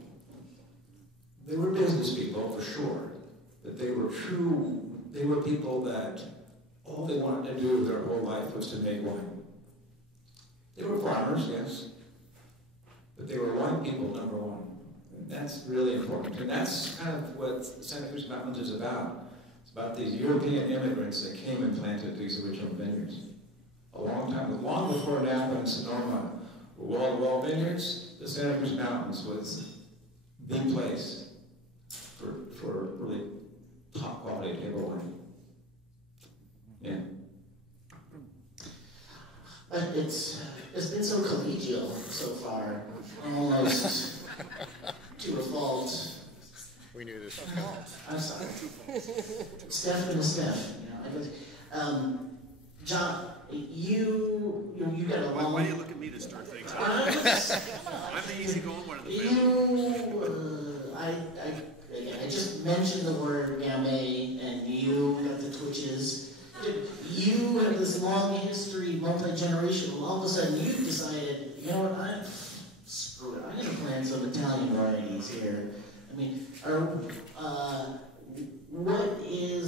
They were business people, for sure, but they were people that all they wanted to do their whole life was to make wine. They were farmers, yes, but they were wine people, number one. And that's really important. And that's kind of what the Santa Cruz Mountains is about. It's about these European immigrants that came and planted these original vineyards. A long time, long before Napa and Sonoma were wall-to-wall vineyards, the Santa Cruz Mountains was the place for really top quality table wine. Yeah. It's been so collegial so far, almost to a fault. We knew this. I'm sorry. Steph and Steph. John, you got a long. Why do you look at me to start things out? I'm the easygoing one of the family. I just mentioned the word gamay, and you got the twitches. You have this long history, multi-generational. All of a sudden, you decided, you know what? Screw it. I'm going to plant some Italian varieties here. I mean,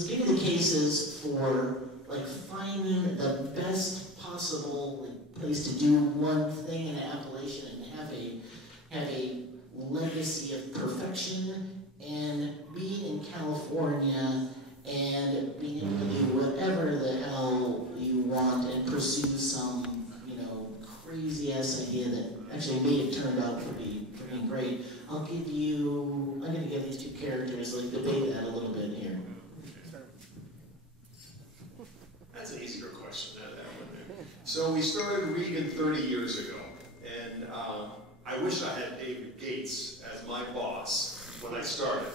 give me the cases for like finding the best possible place to do one thing in an appellation and have a legacy of perfection, and being in California and being able to do whatever the hell you want and pursue some, crazy ass idea that actually made it turn out pretty great. I'm going to give these two characters, debate that a little bit here. That's an easier question than that one. So we started Regan 30 years ago, and I wish I had David Gates as my boss when I started.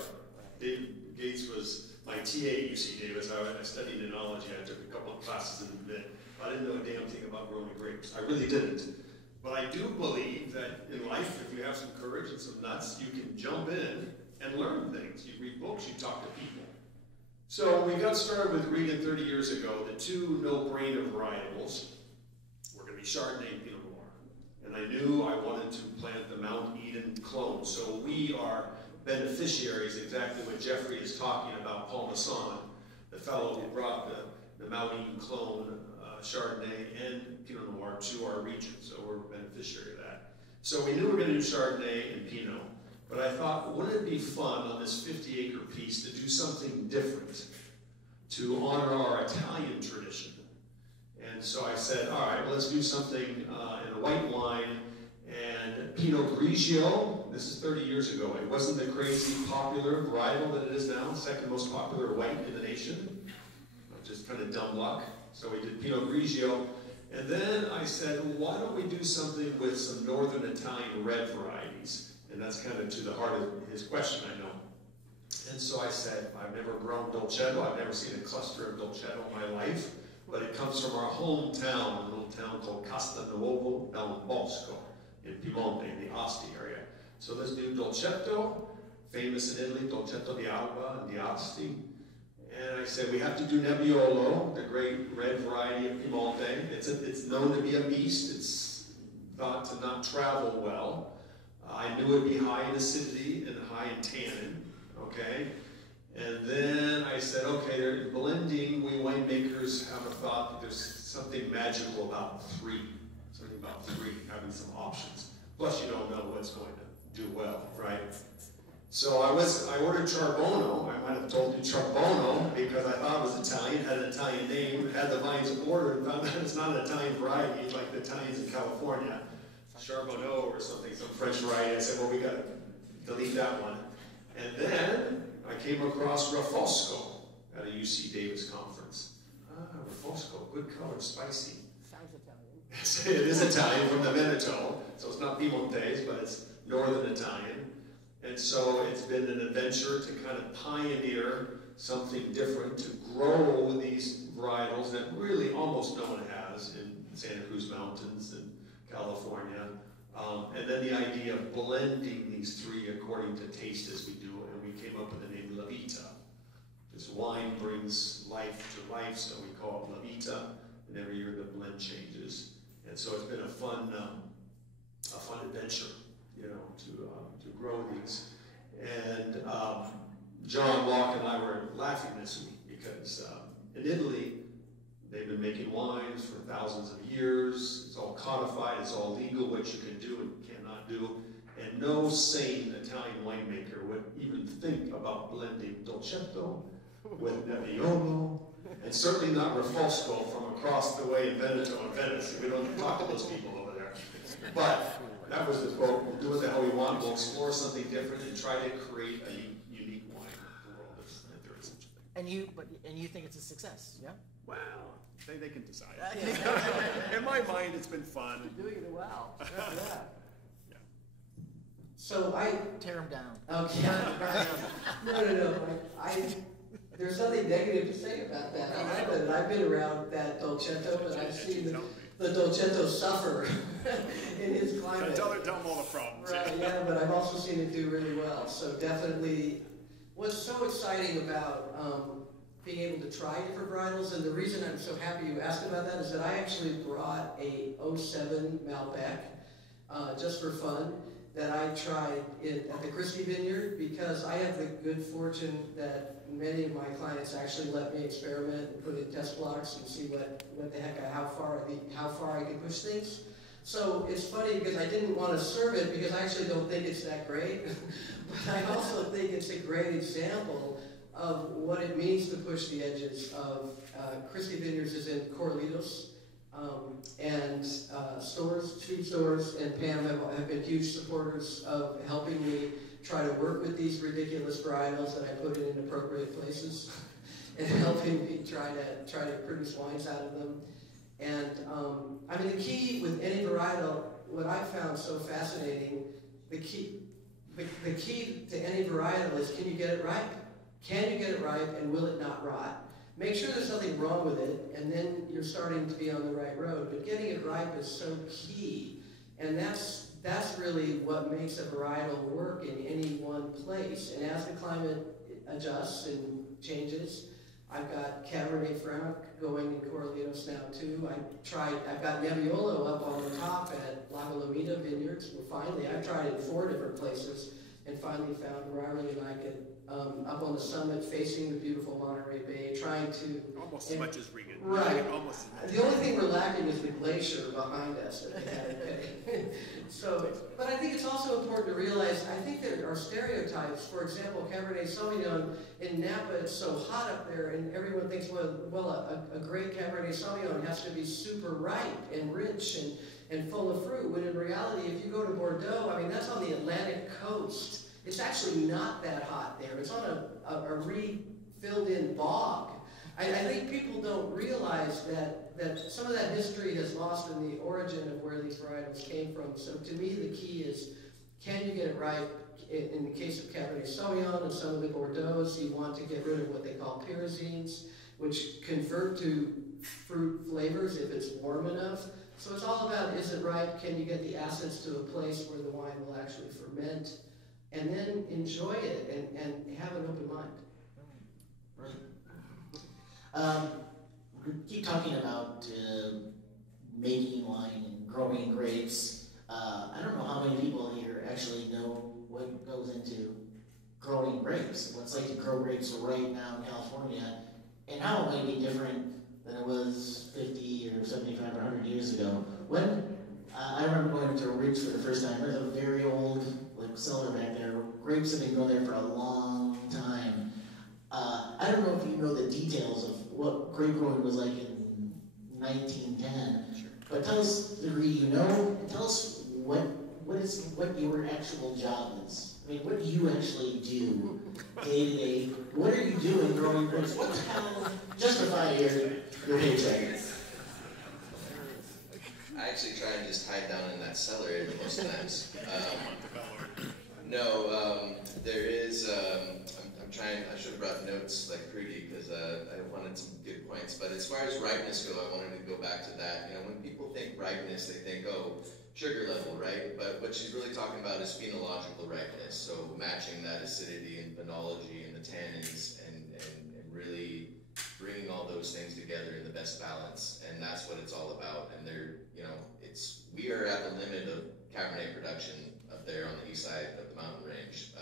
David Gates was my TA at UC Davis. I studied enology. I took a couple of classes in the mid. I didn't know a damn thing about growing grapes. I really didn't. But I do believe that in life, if you have some courage and some nuts, you can jump in and learn things. You read books, you talk to people. So we got started with Regan 30 years ago. The two no-brainer varietals were going to be Chardonnay and Pinot Noir. And I knew I wanted to plant the Mount Eden clone. So we are beneficiaries, exactly what Jeffrey is talking about, Paul Masson, the fellow who brought the Mount Eden clone, Chardonnay and Pinot Noir to our region, so we're a beneficiary of that. So we knew we were going to do Chardonnay and Pinot, but I thought, wouldn't it be fun on this 50-acre piece to do something different to honor our Italian tradition? And so I said, all right, well, let's do something in a white wine, and Pinot Grigio. This is 30 years ago. It wasn't the crazy popular varietal that it is now, second most popular white in the nation. Just kind of dumb luck. So we did Pinot Grigio. And then I said, well, why don't we do something with some Northern Italian red varieties? And that's kind of to the heart of his question, I know. And so I said, I've never grown Dolcetto. I've never seen a cluster of Dolcetto in my life. But it comes from our hometown, a little town called Castelnuovo del Bosco in Piemonte, in the Asti area. So let's do Dolcetto, famous in Italy, Dolcetto di Alba and di Asti. And I said, we have to do Nebbiolo, the great red variety of Piemonte. It's known to be a beast. It's thought to not travel well. I knew it would be high in acidity and high in tannin, okay? And then I said, okay, blending, we winemakers have a thought that there's something magical about three, having some options. Plus, you don't know what's going to do well, right? So I ordered Charbono. I might have told you Charbono because I thought it was Italian, had an Italian name, had the vines ordered, and found out it's not an Italian variety like the Italians in California. Charbonneau or something, some French variety. I said, well, we got to delete that one. And then I came across Rafosco at a UC Davis conference. Rafosco, good color, spicy. Sounds Italian. It is Italian from the Veneto, so it's not Piemontese, but it's Northern Italian. And so it's been an adventure to kind of pioneer something different to grow these varietals that really almost no one has in Santa Cruz Mountains and California. And then the idea of blending these three according to taste as we do, and we came up with the name La Vita. This wine brings life to life, so we call it La Vita, and every year the blend changes. And so it's been a fun adventure, you know, to grow these. And John Locke and I were laughing this week because in Italy, they've been making wines for thousands of years. It's all codified, it's all legal, what you can do and cannot do. And no sane Italian winemaker would even think about blending Dolcetto with Nebbiolo, and certainly not Rafosco from across the way in Veneto and Venice. We don't talk to those people over there. But that was the quote, we'll do it the hell we want, we'll explore something different and try to create a unique wine in the world if there is such a thing. And you think it's a success, yeah? Wow. They can decide. In my mind, it's been fun. You're doing it well. Yeah. So I tear them down. Okay. No. There's nothing negative to say about that. I've been around that Dolcetto, and I've seen the Dolcetto suffer in his climate. Tell them all the problems. Right. Yeah, but I've also seen it do really well. So definitely, what's so exciting about being able to try different varietals, and the reason I'm so happy you asked about that is that I actually brought a 07 Malbec just for fun that I tried at the Christie Vineyard, because I have the good fortune that many of my clients actually let me experiment and put in test blocks and see what the heck, how far I can push things. So it's funny because I didn't want to serve it because I actually don't think it's that great, but I also think it's a great example of what it means to push the edges of Christie Vineyards is in Corralitos, and street stores, and Pam have been huge supporters of helping me try to work with these ridiculous varietals that I put in inappropriate places, and helping me try to produce wines out of them. And I mean, the key with any varietal, what I found so fascinating, the key to any varietal is, can you get it ripe? Can you get it ripe, and will it not rot? Make sure there's nothing wrong with it, and then you're starting to be on the right road. But getting it ripe is so key, and that's really what makes a varietal work in any one place. And as the climate adjusts and changes, I've got Cabernet Franc going in Corralitos now too. I've got Nebbiolo up on the top at La Lomita Vineyards. I've tried it in 4 different places, and finally found where I really like it. Up on the summit, facing the beautiful Monterey Bay, trying to... Almost as much as Regan. Right. Almost as much. The only thing we're lacking is the glacier behind us that they had to pay. But I think it's also important to realize, I think there are stereotypes. For example, Cabernet Sauvignon in Napa, it's so hot up there, and everyone thinks, well, a great Cabernet Sauvignon has to be super ripe and rich and full of fruit, when in reality, if you go to Bordeaux, I mean, that's on the Atlantic coast. It's actually not that hot there. It's on a re-filled-in bog. I think people don't realize that some of that history has lost in the origin of where these varietals came from. So to me, the key is, can you get it right? In the case of Cabernet Sauvignon and some of the Bordeaux, you want to get rid of what they call pyrazines, which convert to fruit flavors if it's warm enough. So it's all about, is it ripe? Can you get the acids to a place where the wine will actually ferment? And then enjoy it and have an open mind. We keep talking about making wine and growing grapes. I don't know how many people here actually know what goes into growing grapes, what it's like to grow grapes right now in California, and how it might be different than it was 50 or 75 or 100 years ago. I remember going to a ridge for the first time. There's a very old cellar back there. Grapes have been grown there for a long time. I don't know if you know the details of what grape growing was like in 1910. Sure. But tell us the degree you know, and tell us what your actual job is. I mean, what do you actually do day to day? What are you doing growing grapes? What the hell justify your paycheck? I actually try and just hide down in that cellar area most times. There is, I'm I should have brought notes like Prudy because I wanted some good points. But as far as ripeness go, I wanted to go back to that. You know, when people think ripeness, they think, oh, sugar level, right? But what she's really talking about is phenological ripeness. So matching that acidity and phenology and the tannins and really bringing all those things together in the best balance. And that's what it's all about. And we are at the limit of Cabernet production up there on the east side of the mountain range.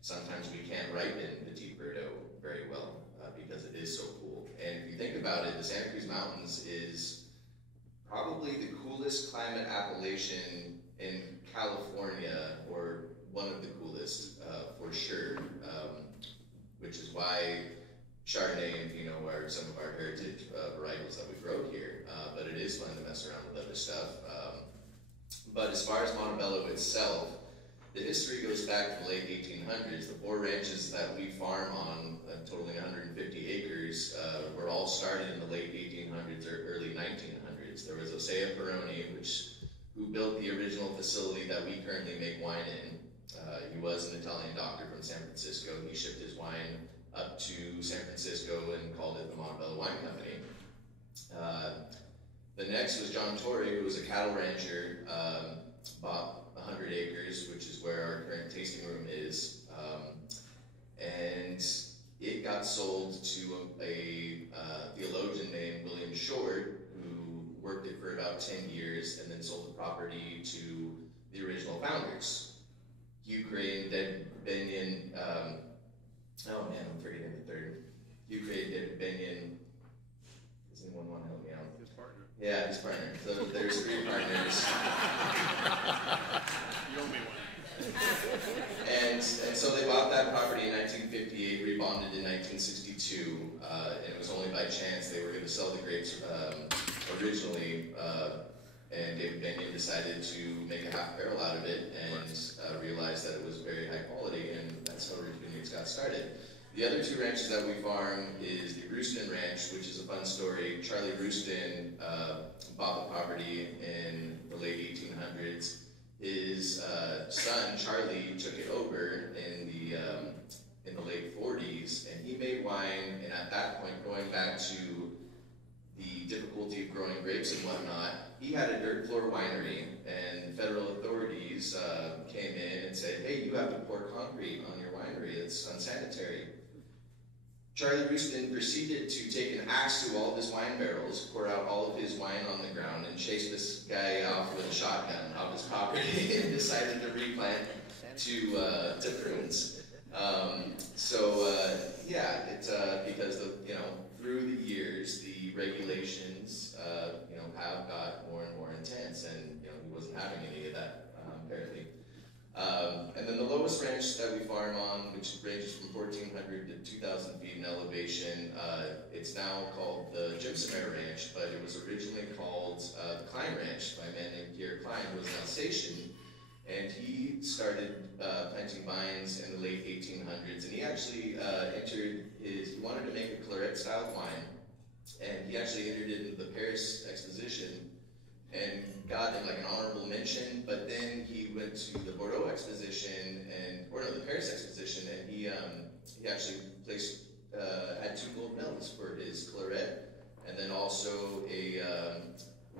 Sometimes we can't ripen Petit Verdot very well because it is so cool. And if you think about it, the Santa Cruz Mountains is probably the coolest climate appellation in California, or one of the coolest for sure, which is why Chardonnay and Pinot are some of our heritage varietals that we grow here. But it is fun to mess around with other stuff. But as far as Montebello itself, the history goes back to the late 1800s. The 4 ranches that we farm on, totaling 150 acres, were all started in the late 1800s or early 1900s. There was Osea Peroni, who built the original facility that we currently make wine in. He was an Italian doctor from San Francisco. He shipped his wine up to San Francisco and called it the Montebello Wine Company. The next was John Torrey, who was a cattle rancher, bought 100 acres, which is where our current tasting room is, and it got sold to a theologian named William Short, who worked it for about 10 years and then sold the property to the original founders, Hugh Cray and David Benyon. Oh man, I'm forgetting the third. Hugh Cray and David Benyon. Does anyone want to help me out? His partner. Yeah, his partner. So there's 3 partners. You owe me one. And so they bought that property in 1958, rebonded in 1962, and it was only by chance they were going to sell the grapes originally, and David Benyon decided to make a half barrel out of it and realized that it was very high quality, and that's how Ridge Vineyards got started. The other 2 ranches that we farm is the Rooston Ranch, which is a fun story. Charlie Rooston bought the property in the late 1800s. His son Charlie took it over in the late 40s, and he made wine. And at that point, going back to the difficulty of growing grapes and whatnot, he had a dirt floor winery, and federal authorities came in and said, "Hey, you have to pour concrete on your winery. It's unsanitary." Charlie Rooston proceeded to take an axe to all of his wine barrels, pour out all of his wine on the ground, and chase this guy off with a shotgun off his property and decided to replant to prunes. Because through the years, the regulations, have got more and more intense, and he wasn't having any of that apparently. And then the lowest ranch that we farm on, which ranges from 1,400 to 2,000 feet in elevation, it's now called the Jimsonere Ranch, but it was originally called the Klein Ranch by a man named Pierre Klein, who was an Alsatian, and he started planting vines in the late 1800s, and he actually he wanted to make a claret-style wine, and he actually entered it into the Paris Exposition, and got him like an honorable mention, but then he went to the Bordeaux Exposition, the Paris Exposition, and he actually had 2 gold medals for his claret, and then also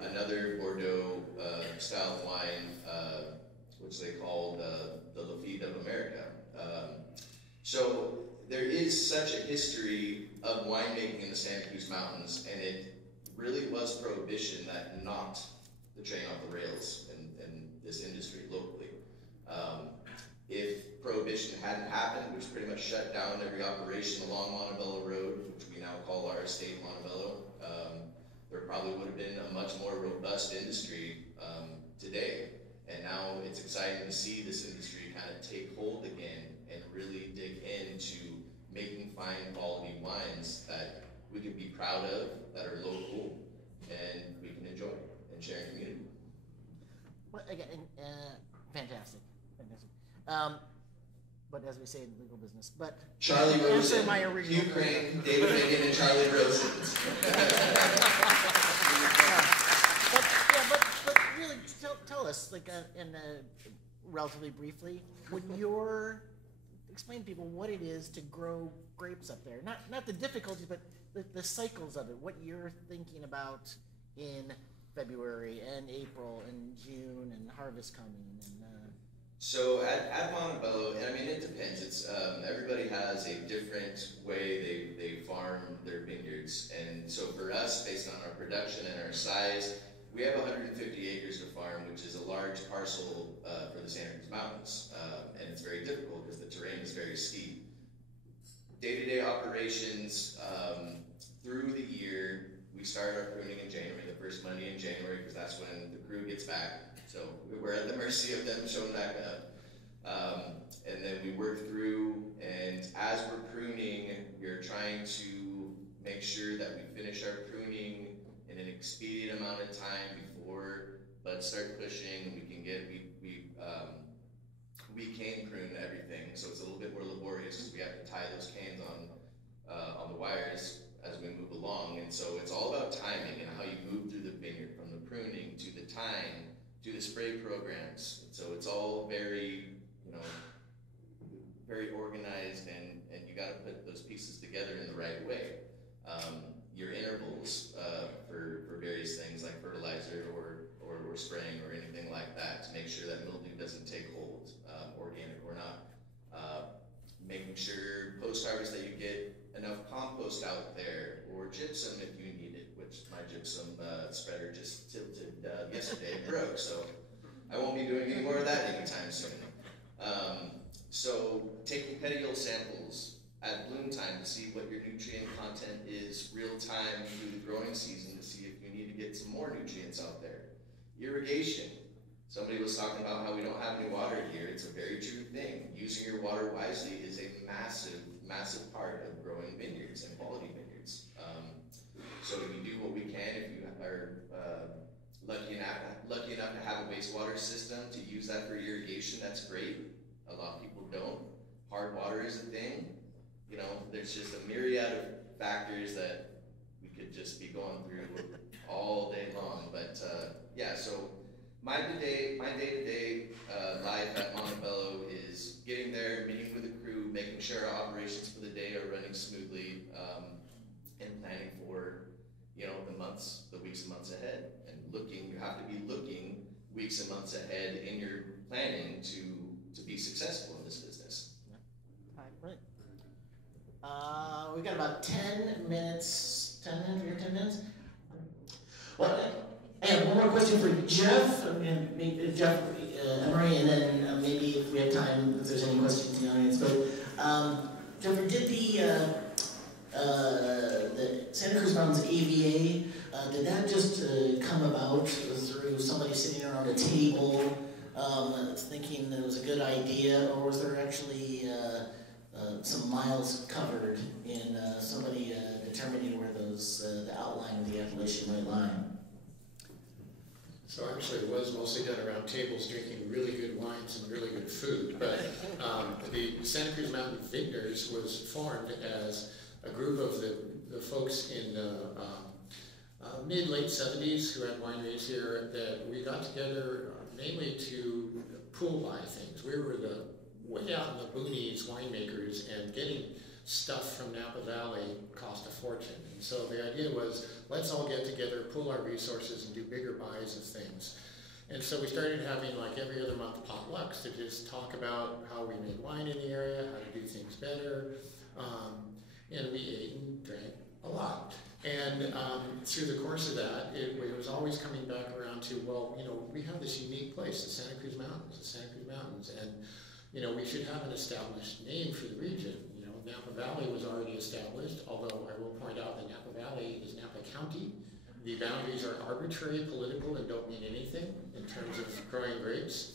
another Bordeaux style wine, which they called the Lafite of America. So there is such a history of winemaking in the Santa Cruz Mountains, and it really was Prohibition that knocked the train off the rails in this industry locally. If Prohibition hadn't happened, which pretty much shut down every operation along Montebello Road, which we now call our estate Montebello, there probably would have been a much more robust industry today. And now it's exciting to see this industry kind of take hold again and really dig into making fine quality wines that we can be proud of, that are local, and we can enjoy and share in community. Well, again, fantastic. But as we say in legal business, Charlie Rosen, my original Hugh Crane, David Bacon, and Charlie Rosen. but really, tell us, relatively briefly, when you're explain to people what it is to grow grapes up there. Not the difficulties, but the cycles of it. What you're thinking about in February and April and June and harvest coming and. So at Montebello, and I mean it depends. It's everybody has a different way they farm their vineyards, and so for us, based on our production and our size, we have 150 acres to farm, which is a large parcel for the Santa Cruz Mountains, and it's very difficult because the terrain is very steep. Day-to-day operations through the year, we start our pruning in January, the first Monday in January, because that's when the crew gets back. So we're at the mercy of them showing back up. And then we work through, and as we're pruning, we're trying to make sure that we finish our pruning in an expedient amount of time before buds start pushing. We can get, we cane prune everything, so it's a little bit more laborious because we have to tie those canes on the wires as we move along. And so it's all about timing and how you move through the vineyard, from the pruning to the tying, to the spray programs. So it's all very, very organized, and you got to put those pieces together in the right way. Your intervals for various things like fertilizer or spraying or anything like that to make sure that mildew doesn't take hold, organic or not. Making sure post-harvest that you get enough compost out there, or gypsum if you need it, which my gypsum spreader just tilted yesterday and broke, so I won't be doing any more of that anytime soon. So taking petiole samples at bloom time to see what your nutrient content is real time through the growing season to see if you need to get some more nutrients out there. Irrigation. Somebody was talking about how we don't have any water here. It's a very true thing. Using your water wisely is a massive, massive part of growing vineyards and quality vineyards. So we do what we can. If you are lucky enough to have a wastewater system to use that for irrigation, that's great. A lot of people don't. Hard water is a thing. There's just a myriad of factors that we could just be going through all day long. But yeah, so my day-to-day life at Montebello is getting there, meeting with the crew, making sure our operations for the day are running smoothly, and planning for the weeks and months ahead. And you have to be looking weeks and months ahead in your planning to be successful in this business. All right, we've got about 10 minutes. 10 minutes? We got 10 minutes? Well, I have one more question for Jeff. Jeff, Emery, and then maybe if we have time, if there's any questions in the audience. But Jeff, did the Santa Cruz Mountains AVA, did that just come about through somebody sitting around a table thinking that it was a good idea, or was there actually some miles covered in somebody determining where the outline of the appellation might lie? So actually it was mostly done around tables drinking really good wines and really good food. But the Santa Cruz Mountain Vineyards was formed as a group of the folks in the mid-late 70s who had wineries here, that we got together mainly to pool buy things. We were the way out in the boonies winemakers, and getting stuff from Napa Valley cost a fortune. And so the idea was, let's all get together, pool our resources, and do bigger buys of things. And so we started having, like every other month, potlucks to just talk about how we made wine in the area, how to do things better. And we ate and drank a lot. And through the course of that, it was always coming back around to, well, we have this unique place, the Santa Cruz Mountains, and we should have an established name for the region. Napa Valley was already established, although I will point out that Napa Valley is Napa County. The boundaries are arbitrary, political, and don't mean anything in terms of growing grapes.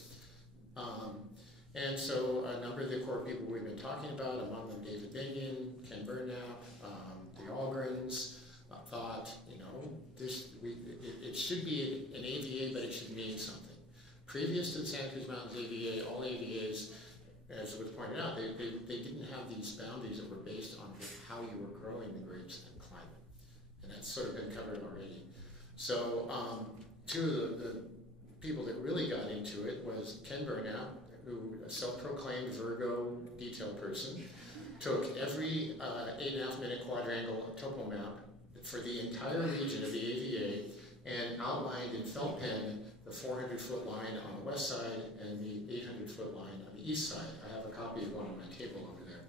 And so a number of the core people we've been talking about, among them David Binion, Ken Burnap, the Algrens, thought, it should be an AVA, but it should mean something. Previous to the Santa Cruz Mountains AVA, all AVAs, as was pointed out, they didn't have these boundaries that were based on how you were growing the grapes and climate. And that's sort of been covered already. So two of the people that really got into it was Ken Burnap, who, a self-proclaimed Virgo detail person, took every 8.5-minute quadrangle topo map for the entire region of the AVA and outlined in felt pen the 400-foot line on the west side and the 800-foot line on the east side. I have a copy of one on my table over there.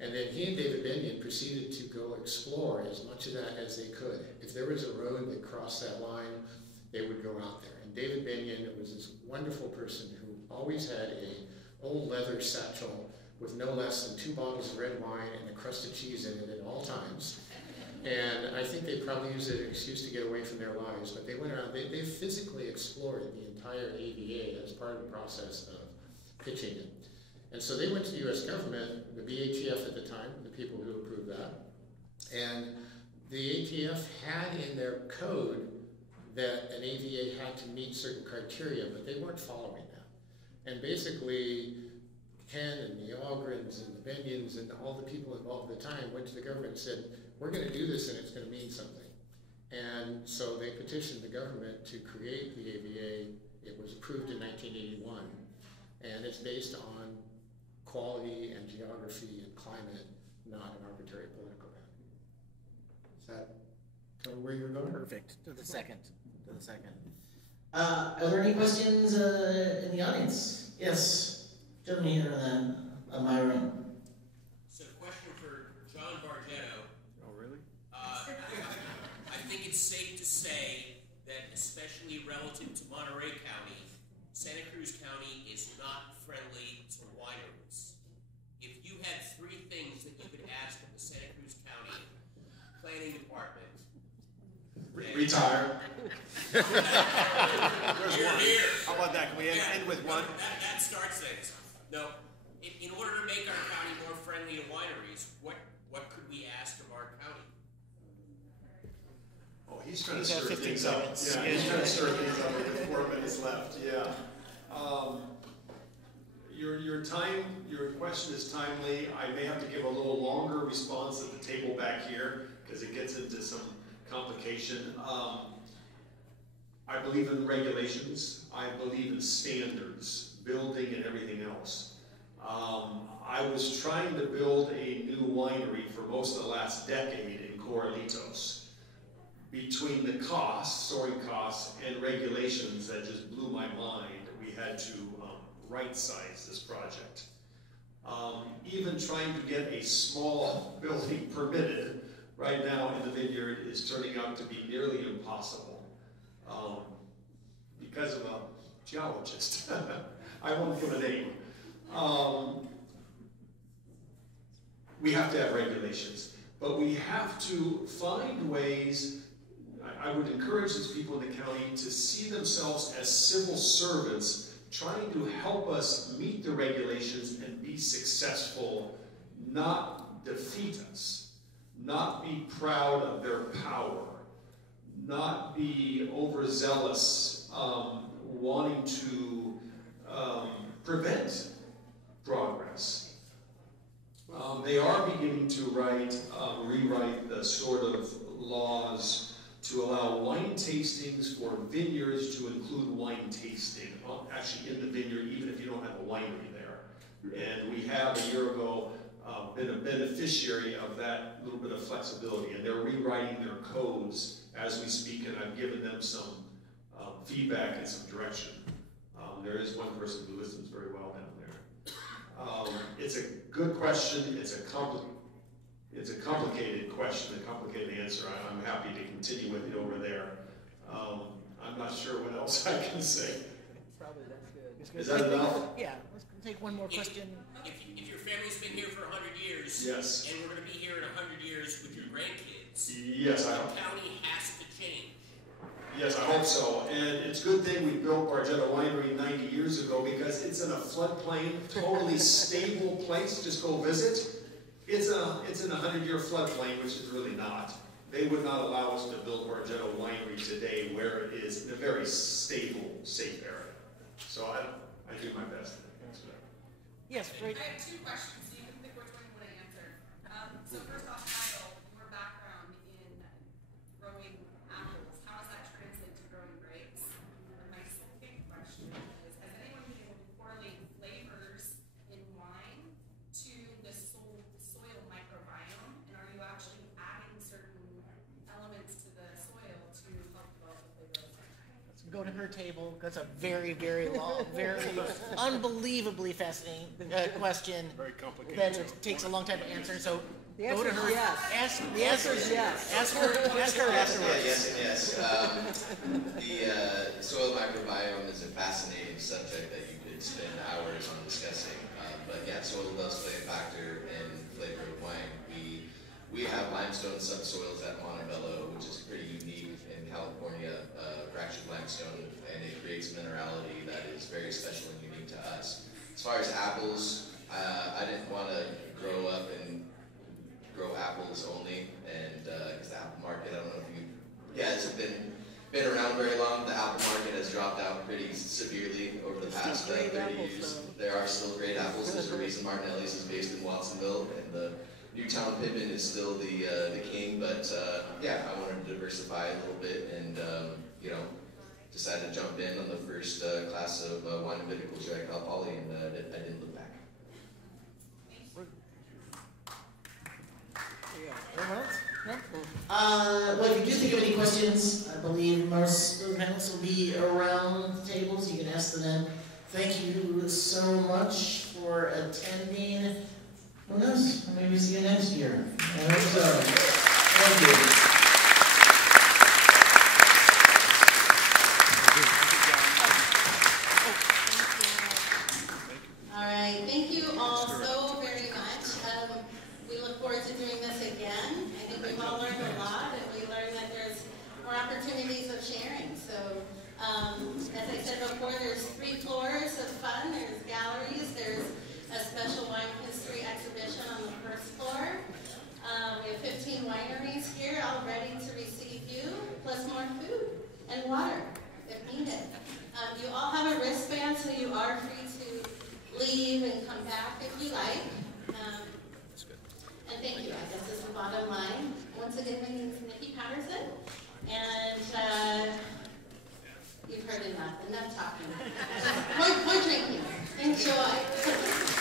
And then he and David Benyon proceeded to go explore as much of that as they could. If there was a road that crossed that line, they would go out there. And David Benyon was this wonderful person who always had an old leather satchel with no less than 2 bottles of red wine and a crust of cheese in it at all times. And I think they probably used it as an excuse to get away from their lives, but they went around, they physically explored the entire AVA as part of the process of pitching it. And so they went to the US government, the BATF at the time, the people who approved that, and the ATF had in their code that an AVA had to meet certain criteria, but they weren't following that. And basically, Ken and the Algrens and the Benyons and all the people involved at the time went to the government and said, we're going to do this and it's going to mean something. And so they petitioned the government to create the AVA. It was approved in 1981, and it's based on quality and geography and climate, not an arbitrary political boundary. Is that cover where you're going? Perfect. To the second. Are there any questions in the audience? Yes, gentleman here on my room. So, question for John Bargetto. Oh, really? I think it's safe to say that, especially relative to Monterey County, Santa Cruz County is not friendly to wineries. If you had 3 things that you could ask of the Santa Cruz County Planning Department, Retire. There's Here, one. here. How about that? Can we end with one? That starts things. No, in order to make our county more friendly to wineries, what could we ask of our county? Oh, he's trying to stir things up. Yeah, he's trying to stir things up with 4 minutes left. Yeah. Your question is timely. I may have to give a little longer response at the table back here because it gets into some complication. I believe in regulations. I believe in standards, building and everything else. I was trying to build a new winery for most of the last decade in Corralitos. Between the costs, soaring costs, and regulations that just blew my mind, we had to right-size this project. Even trying to get a small building permitted right now in the Vineyard is turning out to be nearly impossible because of a geologist. I won't give a name. We have to have regulations, but we have to find ways. I would encourage these people in the county to see themselves as civil servants trying to help us meet the regulations and be successful, not defeat us, not be proud of their power, not be overzealous, wanting to prevent progress. They are beginning to rewrite the sort of laws to allow wine tastings for vineyards to include wine tasting, actually in the vineyard, even if you don't have a winery there. And we have a year ago been a beneficiary of that little bit of flexibility, and they're rewriting their codes as we speak, and I've given them some feedback and some direction. There is one person who listens very well down there. It's a good question. It's a complicated question, a complicated answer. I'm happy to continue with it over there. I'm not sure what else I can say. Probably that's good. Is that enough? Yeah, let's take one more question. If your family's been here for 100 years, Yes. and we're going to be here in 100 years with your grandkids, Yes, I hope. the county has to change. Yes, I hope so. And it's a good thing we built Bargetto Winery 90 years ago because it's in a floodplain, totally stable place. Just go visit. It's in a 100-year floodplain, which is really not. They would not allow us to build Bargetto Winery today where it is in a very stable, safe area. So I do my best. Yes, great. I have 2 questions, so you can pick which one you want to answer. So first off, Kyle, your background in growing apples, how does that translate to growing grapes? And my second question is, has anyone been able to correlate flavor go to her table. That's a very, very long, very unbelievably fascinating question. Very complicated. That it takes a long time to answer. So The go answer to is her. yes. The answer is yes. Ask her afterwards. Yes and yes. The soil microbiome is a fascinating subject that you could spend hours on discussing. But yeah, soil does play a factor in flavor of wine. We have limestone subsoils at Montebello, which is pretty unique in California, fractured limestone, and it creates minerality that is very special and unique to us. As far as apples, I didn't want to grow up and grow apples only, and because the apple market, I don't know if you guys have been around very long. The apple market has dropped out pretty severely over the past 30 years. There are still great apples. There's a reason Martinelli's is based in Watsonville, and the Newtown Pippin is still the king. But yeah, I wanted to diversify a little bit, and you know, decided to jump in on the first class of wine and viticulture at Cal Poly, and I didn't look back. Anyone else? No? Well, if you do think of any questions, I believe most of the panelists will be around the tables. You can ask them. Thank you so much for attending. Who knows? Maybe see you next year. I hope so. Thank you. All right, thank you all so very much. We look forward to doing this again. I think we've all learned a lot, and we learned that there's more opportunities of sharing. So, as I said before, there's 3 floors of fun. There's galleries. There's a special wine history exhibition on the first floor. We have 15 wineries here, all ready to receive you, plus more food and water if needed. You all have a wristband, so you are free to leave and come back if you like. And thank you, I guess is the bottom line. Once again, my name is Nikki Patterson, and you've heard enough talking. More drinking. Enjoy.